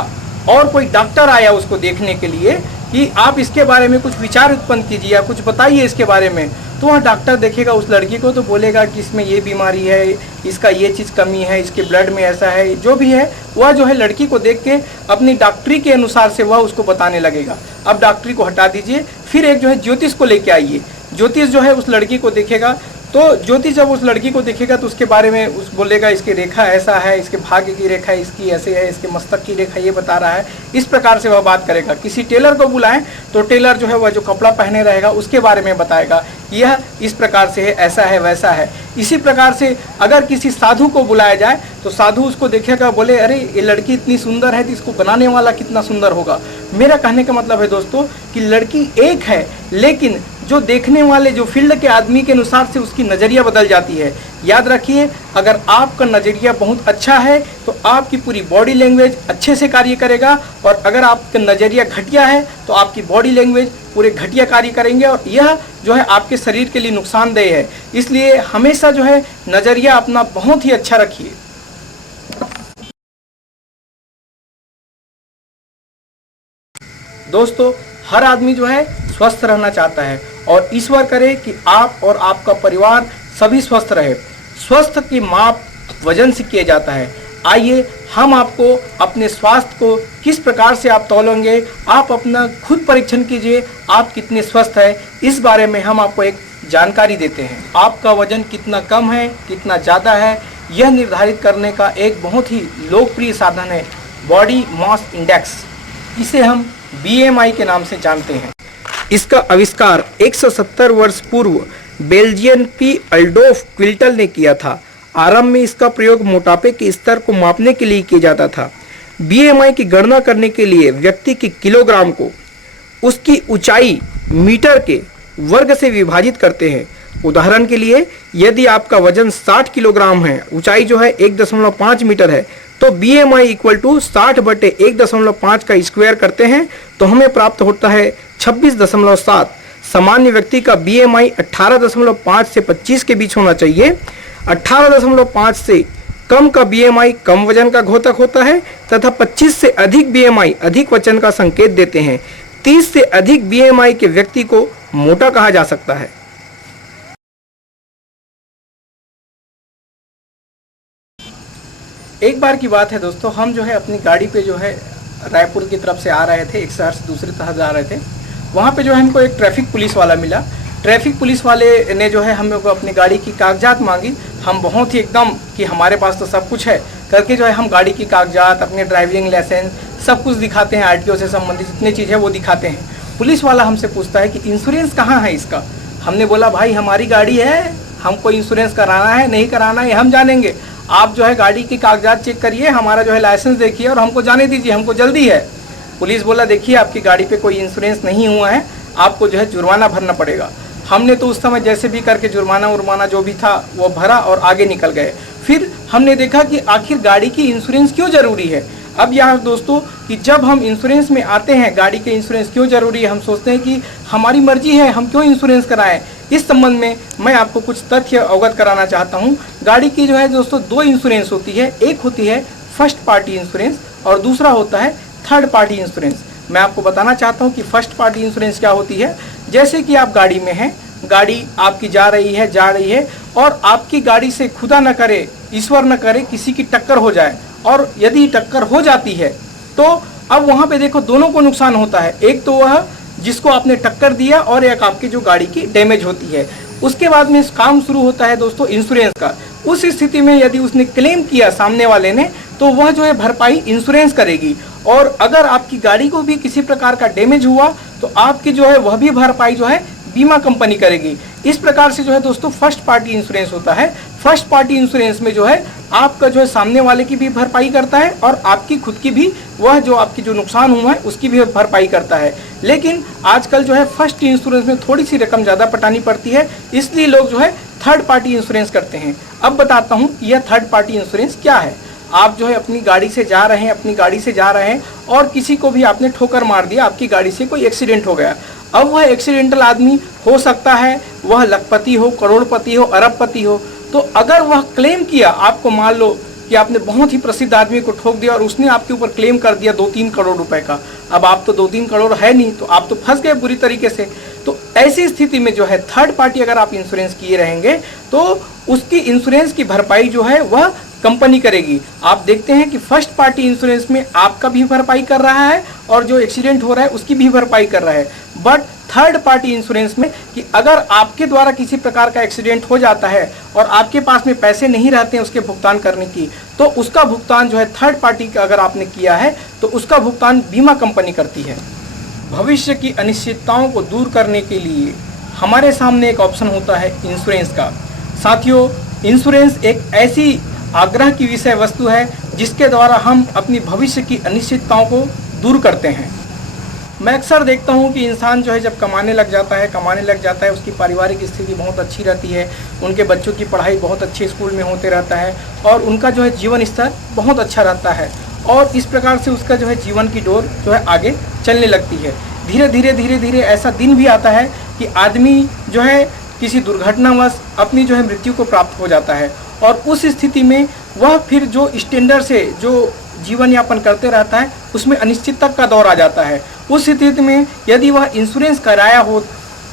और कोई डॉक्टर आया उसको देखने के लिए कि आप इसके बारे में कुछ विचार उत्पन्न कीजिए या कुछ बताइए इसके बारे में, तो वह डॉक्टर देखेगा उस लड़की को तो बोलेगा कि इसमें ये बीमारी है, इसका ये चीज़ कमी है, इसके ब्लड में ऐसा है, जो भी है वह जो है लड़की को देख के अपनी डॉक्टरी के अनुसार से वह उसको बताने लगेगा। अब डॉक्टरी को हटा दीजिए, फिर एक जो है ज्योतिष को लेके आइए। ज्योतिष जो है उस लड़की को देखेगा, तो ज्योतिष जब उस लड़की को देखेगा तो उसके बारे में उस बोलेगा इसकी रेखा ऐसा है, इसके भाग्य की रेखा इसकी ऐसे है, इसके मस्तक की रेखा ये बता रहा है, इस प्रकार से वह बात करेगा। किसी टेलर को बुलाएं तो टेलर जो है वह जो कपड़ा पहने रहेगा उसके बारे में बताएगा, यह इस प्रकार से है, ऐसा है, वैसा है। इसी प्रकार से अगर किसी साधु को बुलाया जाए तो साधु उसको देखेगा, बोले अरे ये लड़की इतनी सुंदर है तो इसको बनाने वाला कितना सुंदर होगा। मेरा कहने का मतलब है दोस्तों कि लड़की एक है, लेकिन जो देखने वाले जो फील्ड के आदमी के अनुसार से उसकी नज़रिया बदल जाती है। याद रखिए, अगर आपका नज़रिया बहुत अच्छा है तो आपकी पूरी बॉडी लैंग्वेज अच्छे से कार्य करेगा, और अगर आपका नज़रिया घटिया है तो आपकी बॉडी लैंग्वेज पूरे घटिया कार्य करेंगे, और यह जो है आपके शरीर के लिए नुकसानदेह है। इसलिए हमेशा जो है नज़रिया अपना बहुत ही अच्छा रखिए। दोस्तों, हर आदमी जो है स्वस्थ रहना चाहता है, और ईश्वर करे कि आप और आपका परिवार सभी स्वस्थ रहे। स्वस्थ की माप वजन से किया जाता है। आइए हम आपको अपने स्वास्थ्य को किस प्रकार से आप तौलेंगे, आप अपना खुद परीक्षण कीजिए, आप कितने स्वस्थ हैं, इस बारे में हम आपको एक जानकारी देते हैं। आपका वजन कितना कम है, कितना ज़्यादा है, यह निर्धारित करने का एक बहुत ही लोकप्रिय साधन है बॉडी मास इंडेक्स। इसे हम BMI के नाम से जानते हैं। इसका आविष्कार 170 वर्ष पूर्व बेल्जियन P. अल्डोफ क्विल्टल ने किया था। आरंभ में इसका प्रयोग मोटापे के स्तर को मापने के लिए किया जाता था। BMI की गणना करने के लिए व्यक्ति के किलोग्राम को उसकी ऊंचाई मीटर के वर्ग से विभाजित करते हैं। उदाहरण के लिए, यदि आपका वजन 60 किलोग्राम है, ऊंचाई जो है 1.5 मीटर है, तो BMI इक्वल टू 60/1.5 का स्क्वायर करते हैं तो हमें प्राप्त होता है 26.7। सामान्य व्यक्ति का BMI 18.5 से 25 के बीच होना चाहिए। 18.5 से कम का BMI कम वजन का घोतक होता है, तथा 25 से अधिक BMI अधिक वजन का संकेत देते हैं। 30 से अधिक BMI के व्यक्ति को मोटा कहा जा सकता है। एक बार की बात है दोस्तों, हम जो है अपनी गाड़ी पे जो है रायपुर की तरफ से आ रहे थे, एक शहर से दूसरे तरफ जा रहे थे। वहाँ पे जो है हमको एक ट्रैफिक पुलिस वाला मिला। ट्रैफिक पुलिस वाले ने जो है हम लोग को अपनी गाड़ी की कागजात मांगी। हम बहुत ही एकदम कि हमारे पास तो सब कुछ है करके जो है हम गाड़ी की कागजात, अपने ड्राइविंग लाइसेंस सब कुछ दिखाते हैं, RTO से संबंधित जितनी चीज़ है वो दिखाते हैं। पुलिस वाला हमसे पूछता है कि इंश्योरेंस कहाँ है इसका। हमने बोला भाई हमारी गाड़ी है, हमको इंश्योरेंस कराना है नहीं कराना है हम जानेंगे, आप जो है गाड़ी की कागजात चेक करिए, हमारा जो है लाइसेंस देखिए और हमको जाने दीजिए, हमको जल्दी है। पुलिस बोला देखिए आपकी गाड़ी पे कोई इंश्योरेंस नहीं हुआ है, आपको जो है जुर्माना भरना पड़ेगा। हमने तो उस समय जैसे भी करके जुर्माना जो भी था वो भरा और आगे निकल गए। फिर हमने देखा कि आखिर गाड़ी की इंश्योरेंस क्यों ज़रूरी है। अब यहाँ दोस्तों कि जब हम इंश्योरेंस में आते हैं, गाड़ी के इंश्योरेंस क्यों ज़रूरी है, हम सोचते हैं कि हमारी मर्जी है हम क्यों इंश्योरेंस कराएं। इस संबंध में मैं आपको कुछ तथ्य अवगत कराना चाहता हूँ। गाड़ी की जो है दोस्तों 2 इंश्योरेंस होती है, एक होती है फर्स्ट पार्टी इंश्योरेंस और दूसरा होता है थर्ड पार्टी इंश्योरेंस। मैं आपको बताना चाहता हूँ कि फर्स्ट पार्टी इंश्योरेंस क्या होती है। जैसे कि आप गाड़ी में हैं, गाड़ी आपकी जा रही है और आपकी गाड़ी से खुदा न करे, ईश्वर न करे किसी की टक्कर हो जाए, और यदि टक्कर हो जाती है तो अब वहाँ पे देखो दोनों को नुकसान होता है। एक तो वह जिसको आपने टक्कर दिया और एक आपकी जो गाड़ी की डैमेज होती है। उसके बाद में काम शुरू होता है दोस्तों इंश्योरेंस का। उस स्थिति में यदि उसने क्लेम किया सामने वाले ने तो वह जो है भरपाई इंश्योरेंस करेगी, और अगर आपकी गाड़ी को भी किसी प्रकार का डैमेज हुआ तो आपकी जो है वह भी भरपाई जो है बीमा कंपनी करेगी। इस प्रकार से जो है दोस्तों फर्स्ट पार्टी इंश्योरेंस होता है। फर्स्ट पार्टी इंश्योरेंस में जो है आपका जो है सामने वाले की भी भरपाई करता है और आपकी खुद की भी, वह जो आपकी जो नुकसान हुआ है उसकी भी भरपाई करता है। लेकिन आजकल जो है फर्स्ट इंश्योरेंस में थोड़ी सी रकम ज़्यादा पटानी पड़ती है, इसलिए लोग जो है थर्ड पार्टी इंश्योरेंस करते हैं। अब बताता हूँ यह थर्ड पार्टी इंश्योरेंस क्या है। आप जो है अपनी गाड़ी से जा रहे हैं और किसी को भी आपने ठोकर मार दिया, आपकी गाड़ी से कोई एक्सीडेंट हो गया। अब वह एक्सीडेंटल आदमी हो सकता है वह लखपति हो, करोड़पति हो, अरबपति हो, तो अगर वह क्लेम किया, आपको मान लो कि आपने बहुत ही प्रसिद्ध आदमी को ठोक दिया और उसने आपके ऊपर क्लेम कर दिया 2-3 करोड़ रुपए का। अब आप तो 2-3 करोड़ है नहीं, तो आप तो फंस गए बुरी तरीके से। तो ऐसी स्थिति में जो है थर्ड पार्टी अगर आप इंश्योरेंस किए रहेंगे तो उसकी इंश्योरेंस की भरपाई जो है वह कंपनी करेगी। आप देखते हैं कि फर्स्ट पार्टी इंश्योरेंस में आपका भी भरपाई कर रहा है और जो एक्सीडेंट हो रहा है उसकी भी भरपाई कर रहा है, बट थर्ड पार्टी इंश्योरेंस में कि अगर आपके द्वारा किसी प्रकार का एक्सीडेंट हो जाता है और आपके पास में पैसे नहीं रहते हैं उसके भुगतान करने की, तो उसका भुगतान जो है थर्ड पार्टी का अगर आपने किया है तो उसका भुगतान बीमा कंपनी करती है। भविष्य की अनिश्चितताओं को दूर करने के लिए हमारे सामने एक ऑप्शन होता है इंश्योरेंस का। साथियों, इंश्योरेंस एक ऐसी आग्रह की विषय वस्तु है जिसके द्वारा हम अपनी भविष्य की अनिश्चितताओं को दूर करते हैं। मैं अक्सर देखता हूं कि इंसान जो है जब कमाने लग जाता है उसकी पारिवारिक स्थिति बहुत अच्छी रहती है, उनके बच्चों की पढ़ाई बहुत अच्छे स्कूल में होते रहता है और उनका जो है जीवन स्तर बहुत अच्छा रहता है और इस प्रकार से उसका जो है जीवन की डोर जो है आगे चलने लगती है। धीरे धीरे ऐसा दिन भी आता है कि आदमी जो है किसी दुर्घटनावश अपनी जो है मृत्यु को प्राप्त हो जाता है और उस स्थिति में वह फिर जो स्टैंडर्ड से जो जीवन यापन करते रहता है उसमें अनिश्चितता का दौर आ जाता है। उस स्थिति में यदि वह इंश्योरेंस कराया हो,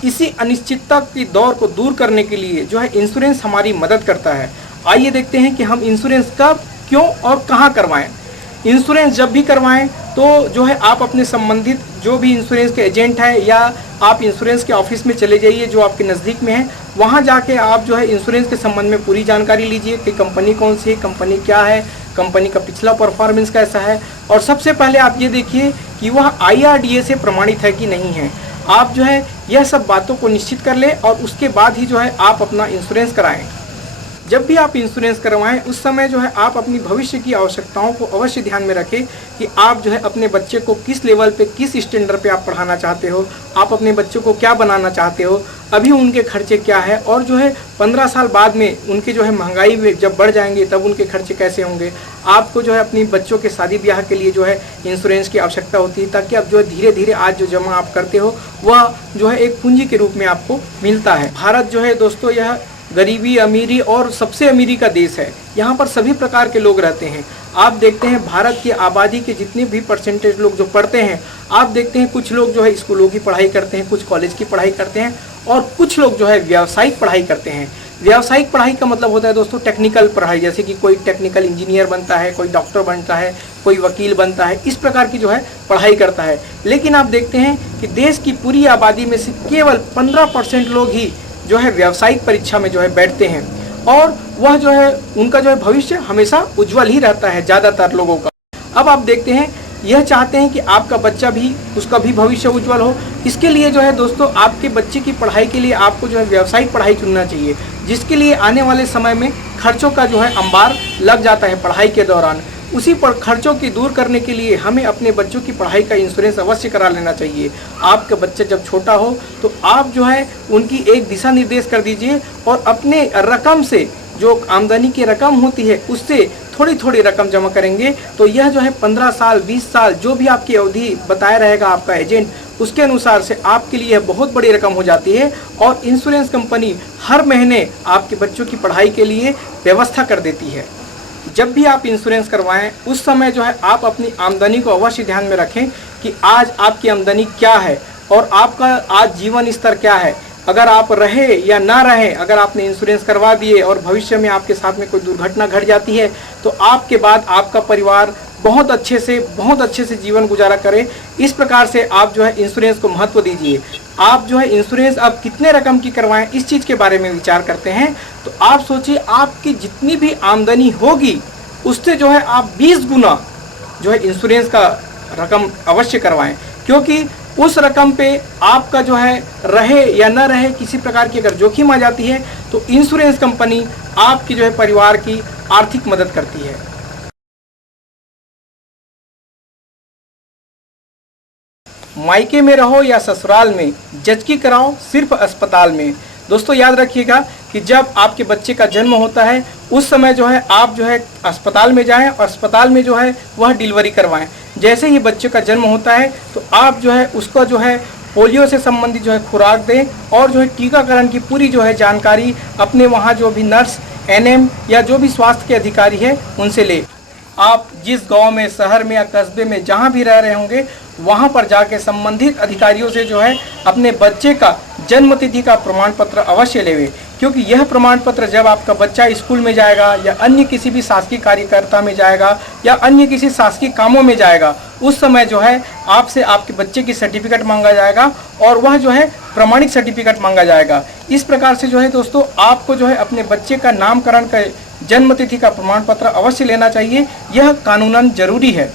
इसी अनिश्चितता की दौर को दूर करने के लिए जो है इंश्योरेंस हमारी मदद करता है। आइए देखते हैं कि हम इंश्योरेंस कब, क्यों और कहाँ करवाएं। इंश्योरेंस जब भी करवाएं तो जो है आप अपने संबंधित जो भी इंश्योरेंस के एजेंट है या आप इंश्योरेंस के ऑफिस में चले जाइए जो आपके नज़दीक में है, वहाँ जाके आप जो है इंश्योरेंस के संबंध में पूरी जानकारी लीजिए कि कंपनी कौन सी है, कंपनी क्या है, कंपनी का पिछला परफॉर्मेंस कैसा है और सबसे पहले आप ये देखिए कि वह IRDA से प्रमाणित है कि नहीं है। आप जो है यह सब बातों को निश्चित कर लें और उसके बाद ही जो है आप अपना इंश्योरेंस कराएं। जब भी आप इंश्योरेंस करवाएं उस समय जो है आप अपनी भविष्य की आवश्यकताओं को अवश्य ध्यान में रखें कि आप जो है अपने बच्चे को किस लेवल पे, किस स्टैंडर्ड पे आप पढ़ाना चाहते हो, आप अपने बच्चों को क्या बनाना चाहते हो, अभी उनके खर्चे क्या है और जो है 15 साल बाद में उनके जो है महंगाई जब बढ़ जाएंगे तब उनके खर्चे कैसे होंगे। आपको जो है अपनी बच्चों के शादी ब्याह के लिए जो है इंश्योरेंस की आवश्यकता होती है ताकि आप जो है धीरे धीरे आज जो जमा आप करते हो वह जो है एक पूंजी के रूप में आपको मिलता है। भारत जो है दोस्तों यह गरीबी, अमीरी और सबसे अमीरी का देश है। यहाँ पर सभी प्रकार के लोग रहते हैं। आप देखते हैं भारत की आबादी के जितने भी परसेंटेज लोग जो पढ़ते हैं, आप देखते हैं कुछ लोग जो है स्कूलों की पढ़ाई करते हैं, कुछ कॉलेज की पढ़ाई करते हैं और कुछ लोग जो है व्यावसायिक पढ़ाई करते हैं। व्यावसायिक पढ़ाई का मतलब होता है दोस्तों टेक्निकल पढ़ाई, जैसे कि कोई टेक्निकल इंजीनियर बनता है, कोई डॉक्टर बनता है, कोई वकील बनता है, इस प्रकार की जो है पढ़ाई करता है। लेकिन आप देखते हैं कि देश की पूरी आबादी में से केवल 15% लोग ही जो है व्यावसायिक परीक्षा में जो है बैठते हैं और वह जो है उनका जो है भविष्य हमेशा उज्जवल ही रहता है ज़्यादातर लोगों का। अब आप देखते हैं यह चाहते हैं कि आपका बच्चा भी, उसका भी भविष्य उज्जवल हो। इसके लिए जो है दोस्तों आपके बच्चे की पढ़ाई के लिए आपको जो है व्यावसायिक पढ़ाई चुनना चाहिए, जिसके लिए आने वाले समय में खर्चों का जो है अंबार लग जाता है पढ़ाई के दौरान। उसी पर खर्चों की दूर करने के लिए हमें अपने बच्चों की पढ़ाई का इंश्योरेंस अवश्य करा लेना चाहिए। आपका बच्चा जब छोटा हो तो आप जो है उनकी एक दिशा निर्देश कर दीजिए और अपने रकम से, जो आमदनी की रकम होती है उससे थोड़ी थोड़ी रकम जमा करेंगे तो यह जो है 15 साल 20 साल जो भी आपकी अवधि बताया रहेगा आपका एजेंट, उसके अनुसार से आपके लिए बहुत बड़ी रकम हो जाती है और इंश्योरेंस कंपनी हर महीने आपके बच्चों की पढ़ाई के लिए व्यवस्था कर देती है। जब भी आप इंश्योरेंस करवाएं उस समय जो है आप अपनी आमदनी को अवश्य ध्यान में रखें कि आज आपकी आमदनी क्या है और आपका आज जीवन स्तर क्या है। अगर आप रहे या ना रहे, अगर आपने इंश्योरेंस करवा दिए और भविष्य में आपके साथ में कोई दुर्घटना घट जाती है तो आपके बाद आपका परिवार बहुत अच्छे से जीवन गुजारा करे। इस प्रकार से आप जो है इंश्योरेंस को महत्व दीजिए। आप जो है इंश्योरेंस आप कितने रकम की करवाएं इस चीज़ के बारे में विचार करते हैं तो आप सोचिए आपकी जितनी भी आमदनी होगी उससे जो है आप 20 गुना जो है इंश्योरेंस का रकम अवश्य करवाएं, क्योंकि उस रकम पे आपका जो है रहे या न रहे किसी प्रकार की अगर जोखिम आ जाती है तो इंश्योरेंस कंपनी आपकी जो है परिवार की आर्थिक मदद करती है। मायके में रहो या ससुराल में, जचकी कराओ सिर्फ अस्पताल में। दोस्तों याद रखिएगा कि जब आपके बच्चे का जन्म होता है उस समय जो है आप जो है अस्पताल में जाएं और अस्पताल में जो है वह डिलीवरी करवाएं। जैसे ही बच्चे का जन्म होता है तो आप जो है उसको जो है पोलियो से संबंधित जो है खुराक दें और जो है टीकाकरण की पूरी जो है जानकारी अपने वहाँ जो भी नर्स, NM या जो भी स्वास्थ्य के अधिकारी है उनसे ले। आप जिस गांव में, शहर में या कस्बे में जहां भी रह रहे होंगे, वहां पर जाके संबंधित अधिकारियों से जो है अपने बच्चे का जन्म तिथि का प्रमाण पत्र अवश्य लेवे, क्योंकि यह प्रमाण पत्र जब आपका बच्चा स्कूल में जाएगा या अन्य किसी भी शासकीय कार्यकर्ता में जाएगा या अन्य किसी शासकीय कामों में जाएगा, उस समय जो है आपसे आपके बच्चे की सर्टिफिकेट मांगा जाएगा और वह जो है प्रमाणिक सर्टिफिकेट मांगा जाएगा। इस प्रकार से जो है दोस्तों आपको जो है अपने बच्चे का नामकरण का जन्म तिथि का प्रमाण पत्र अवश्य लेना चाहिए, यह कानूनन जरूरी है।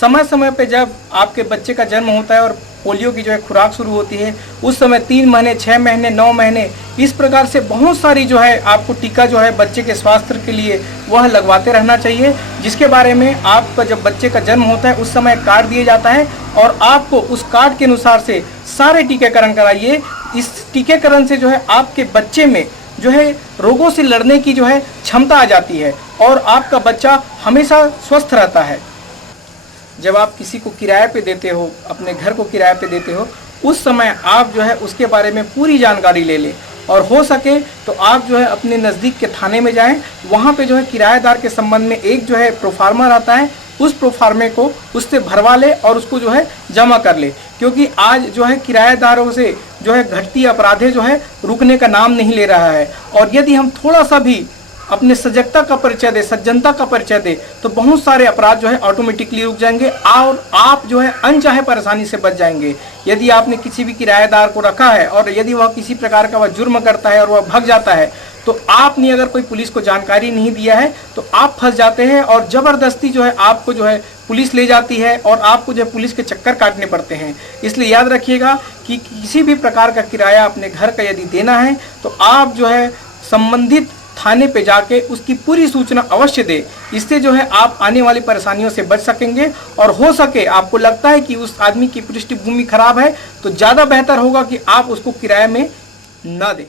समय समय पे जब आपके बच्चे का जन्म होता है और पोलियो की जो है खुराक शुरू होती है, उस समय 3 महीने, 6 महीने, 9 महीने, इस प्रकार से बहुत सारी जो है आपको टीका जो है बच्चे के स्वास्थ्य के लिए वह लगवाते रहना चाहिए, जिसके बारे में आपका जब बच्चे का जन्म होता है उस समय कार्ड दिया जाता है और आपको उस कार्ड के अनुसार से सारे टीकाकरण कराइए। इस टीकाकरण से जो है आपके बच्चे में जो है रोगों से लड़ने की जो है क्षमता आ जाती है और आपका बच्चा हमेशा स्वस्थ रहता है। जब आप किसी को किराए पे देते हो, अपने घर को किराए पे देते हो, उस समय आप जो है उसके बारे में पूरी जानकारी ले लें और हो सके तो आप जो है अपने नज़दीक के थाने में जाएं, वहाँ पे जो है किराएदार के संबंध में एक जो है प्रोफार्मा रहता है, उस प्रोफार्मे को उससे भरवा ले और उसको जो है जमा कर ले, क्योंकि आज जो है किराएदारों से जो है घटती अपराधे जो है रुकने का नाम नहीं ले रहा है। और यदि हम थोड़ा सा भी अपने सजगता का परिचय दे, सज्जनता का परिचय दे, तो बहुत सारे अपराध जो है ऑटोमेटिकली रुक जाएंगे और आप जो है अनचाहे परेशानी से बच जाएंगे। यदि आपने किसी भी किराएदार को रखा है और यदि वह किसी प्रकार का वह जुर्म करता है और वह भाग जाता है, तो आपने अगर कोई पुलिस को जानकारी नहीं दिया है तो आप फंस जाते हैं और ज़बरदस्ती जो है आपको जो है पुलिस ले जाती है और आपको जो है पुलिस के चक्कर काटने पड़ते हैं। इसलिए याद रखिएगा कि किसी भी प्रकार का किराया अपने घर का यदि देना है तो आप जो है संबंधित थाने पे जाके उसकी पूरी सूचना अवश्य दे। इससे जो है आप आने वाली परेशानियों से बच सकेंगे और हो सके आपको लगता है कि उस आदमी की पृष्ठभूमि खराब है तो ज़्यादा बेहतर होगा कि आप उसको किराए में न दें।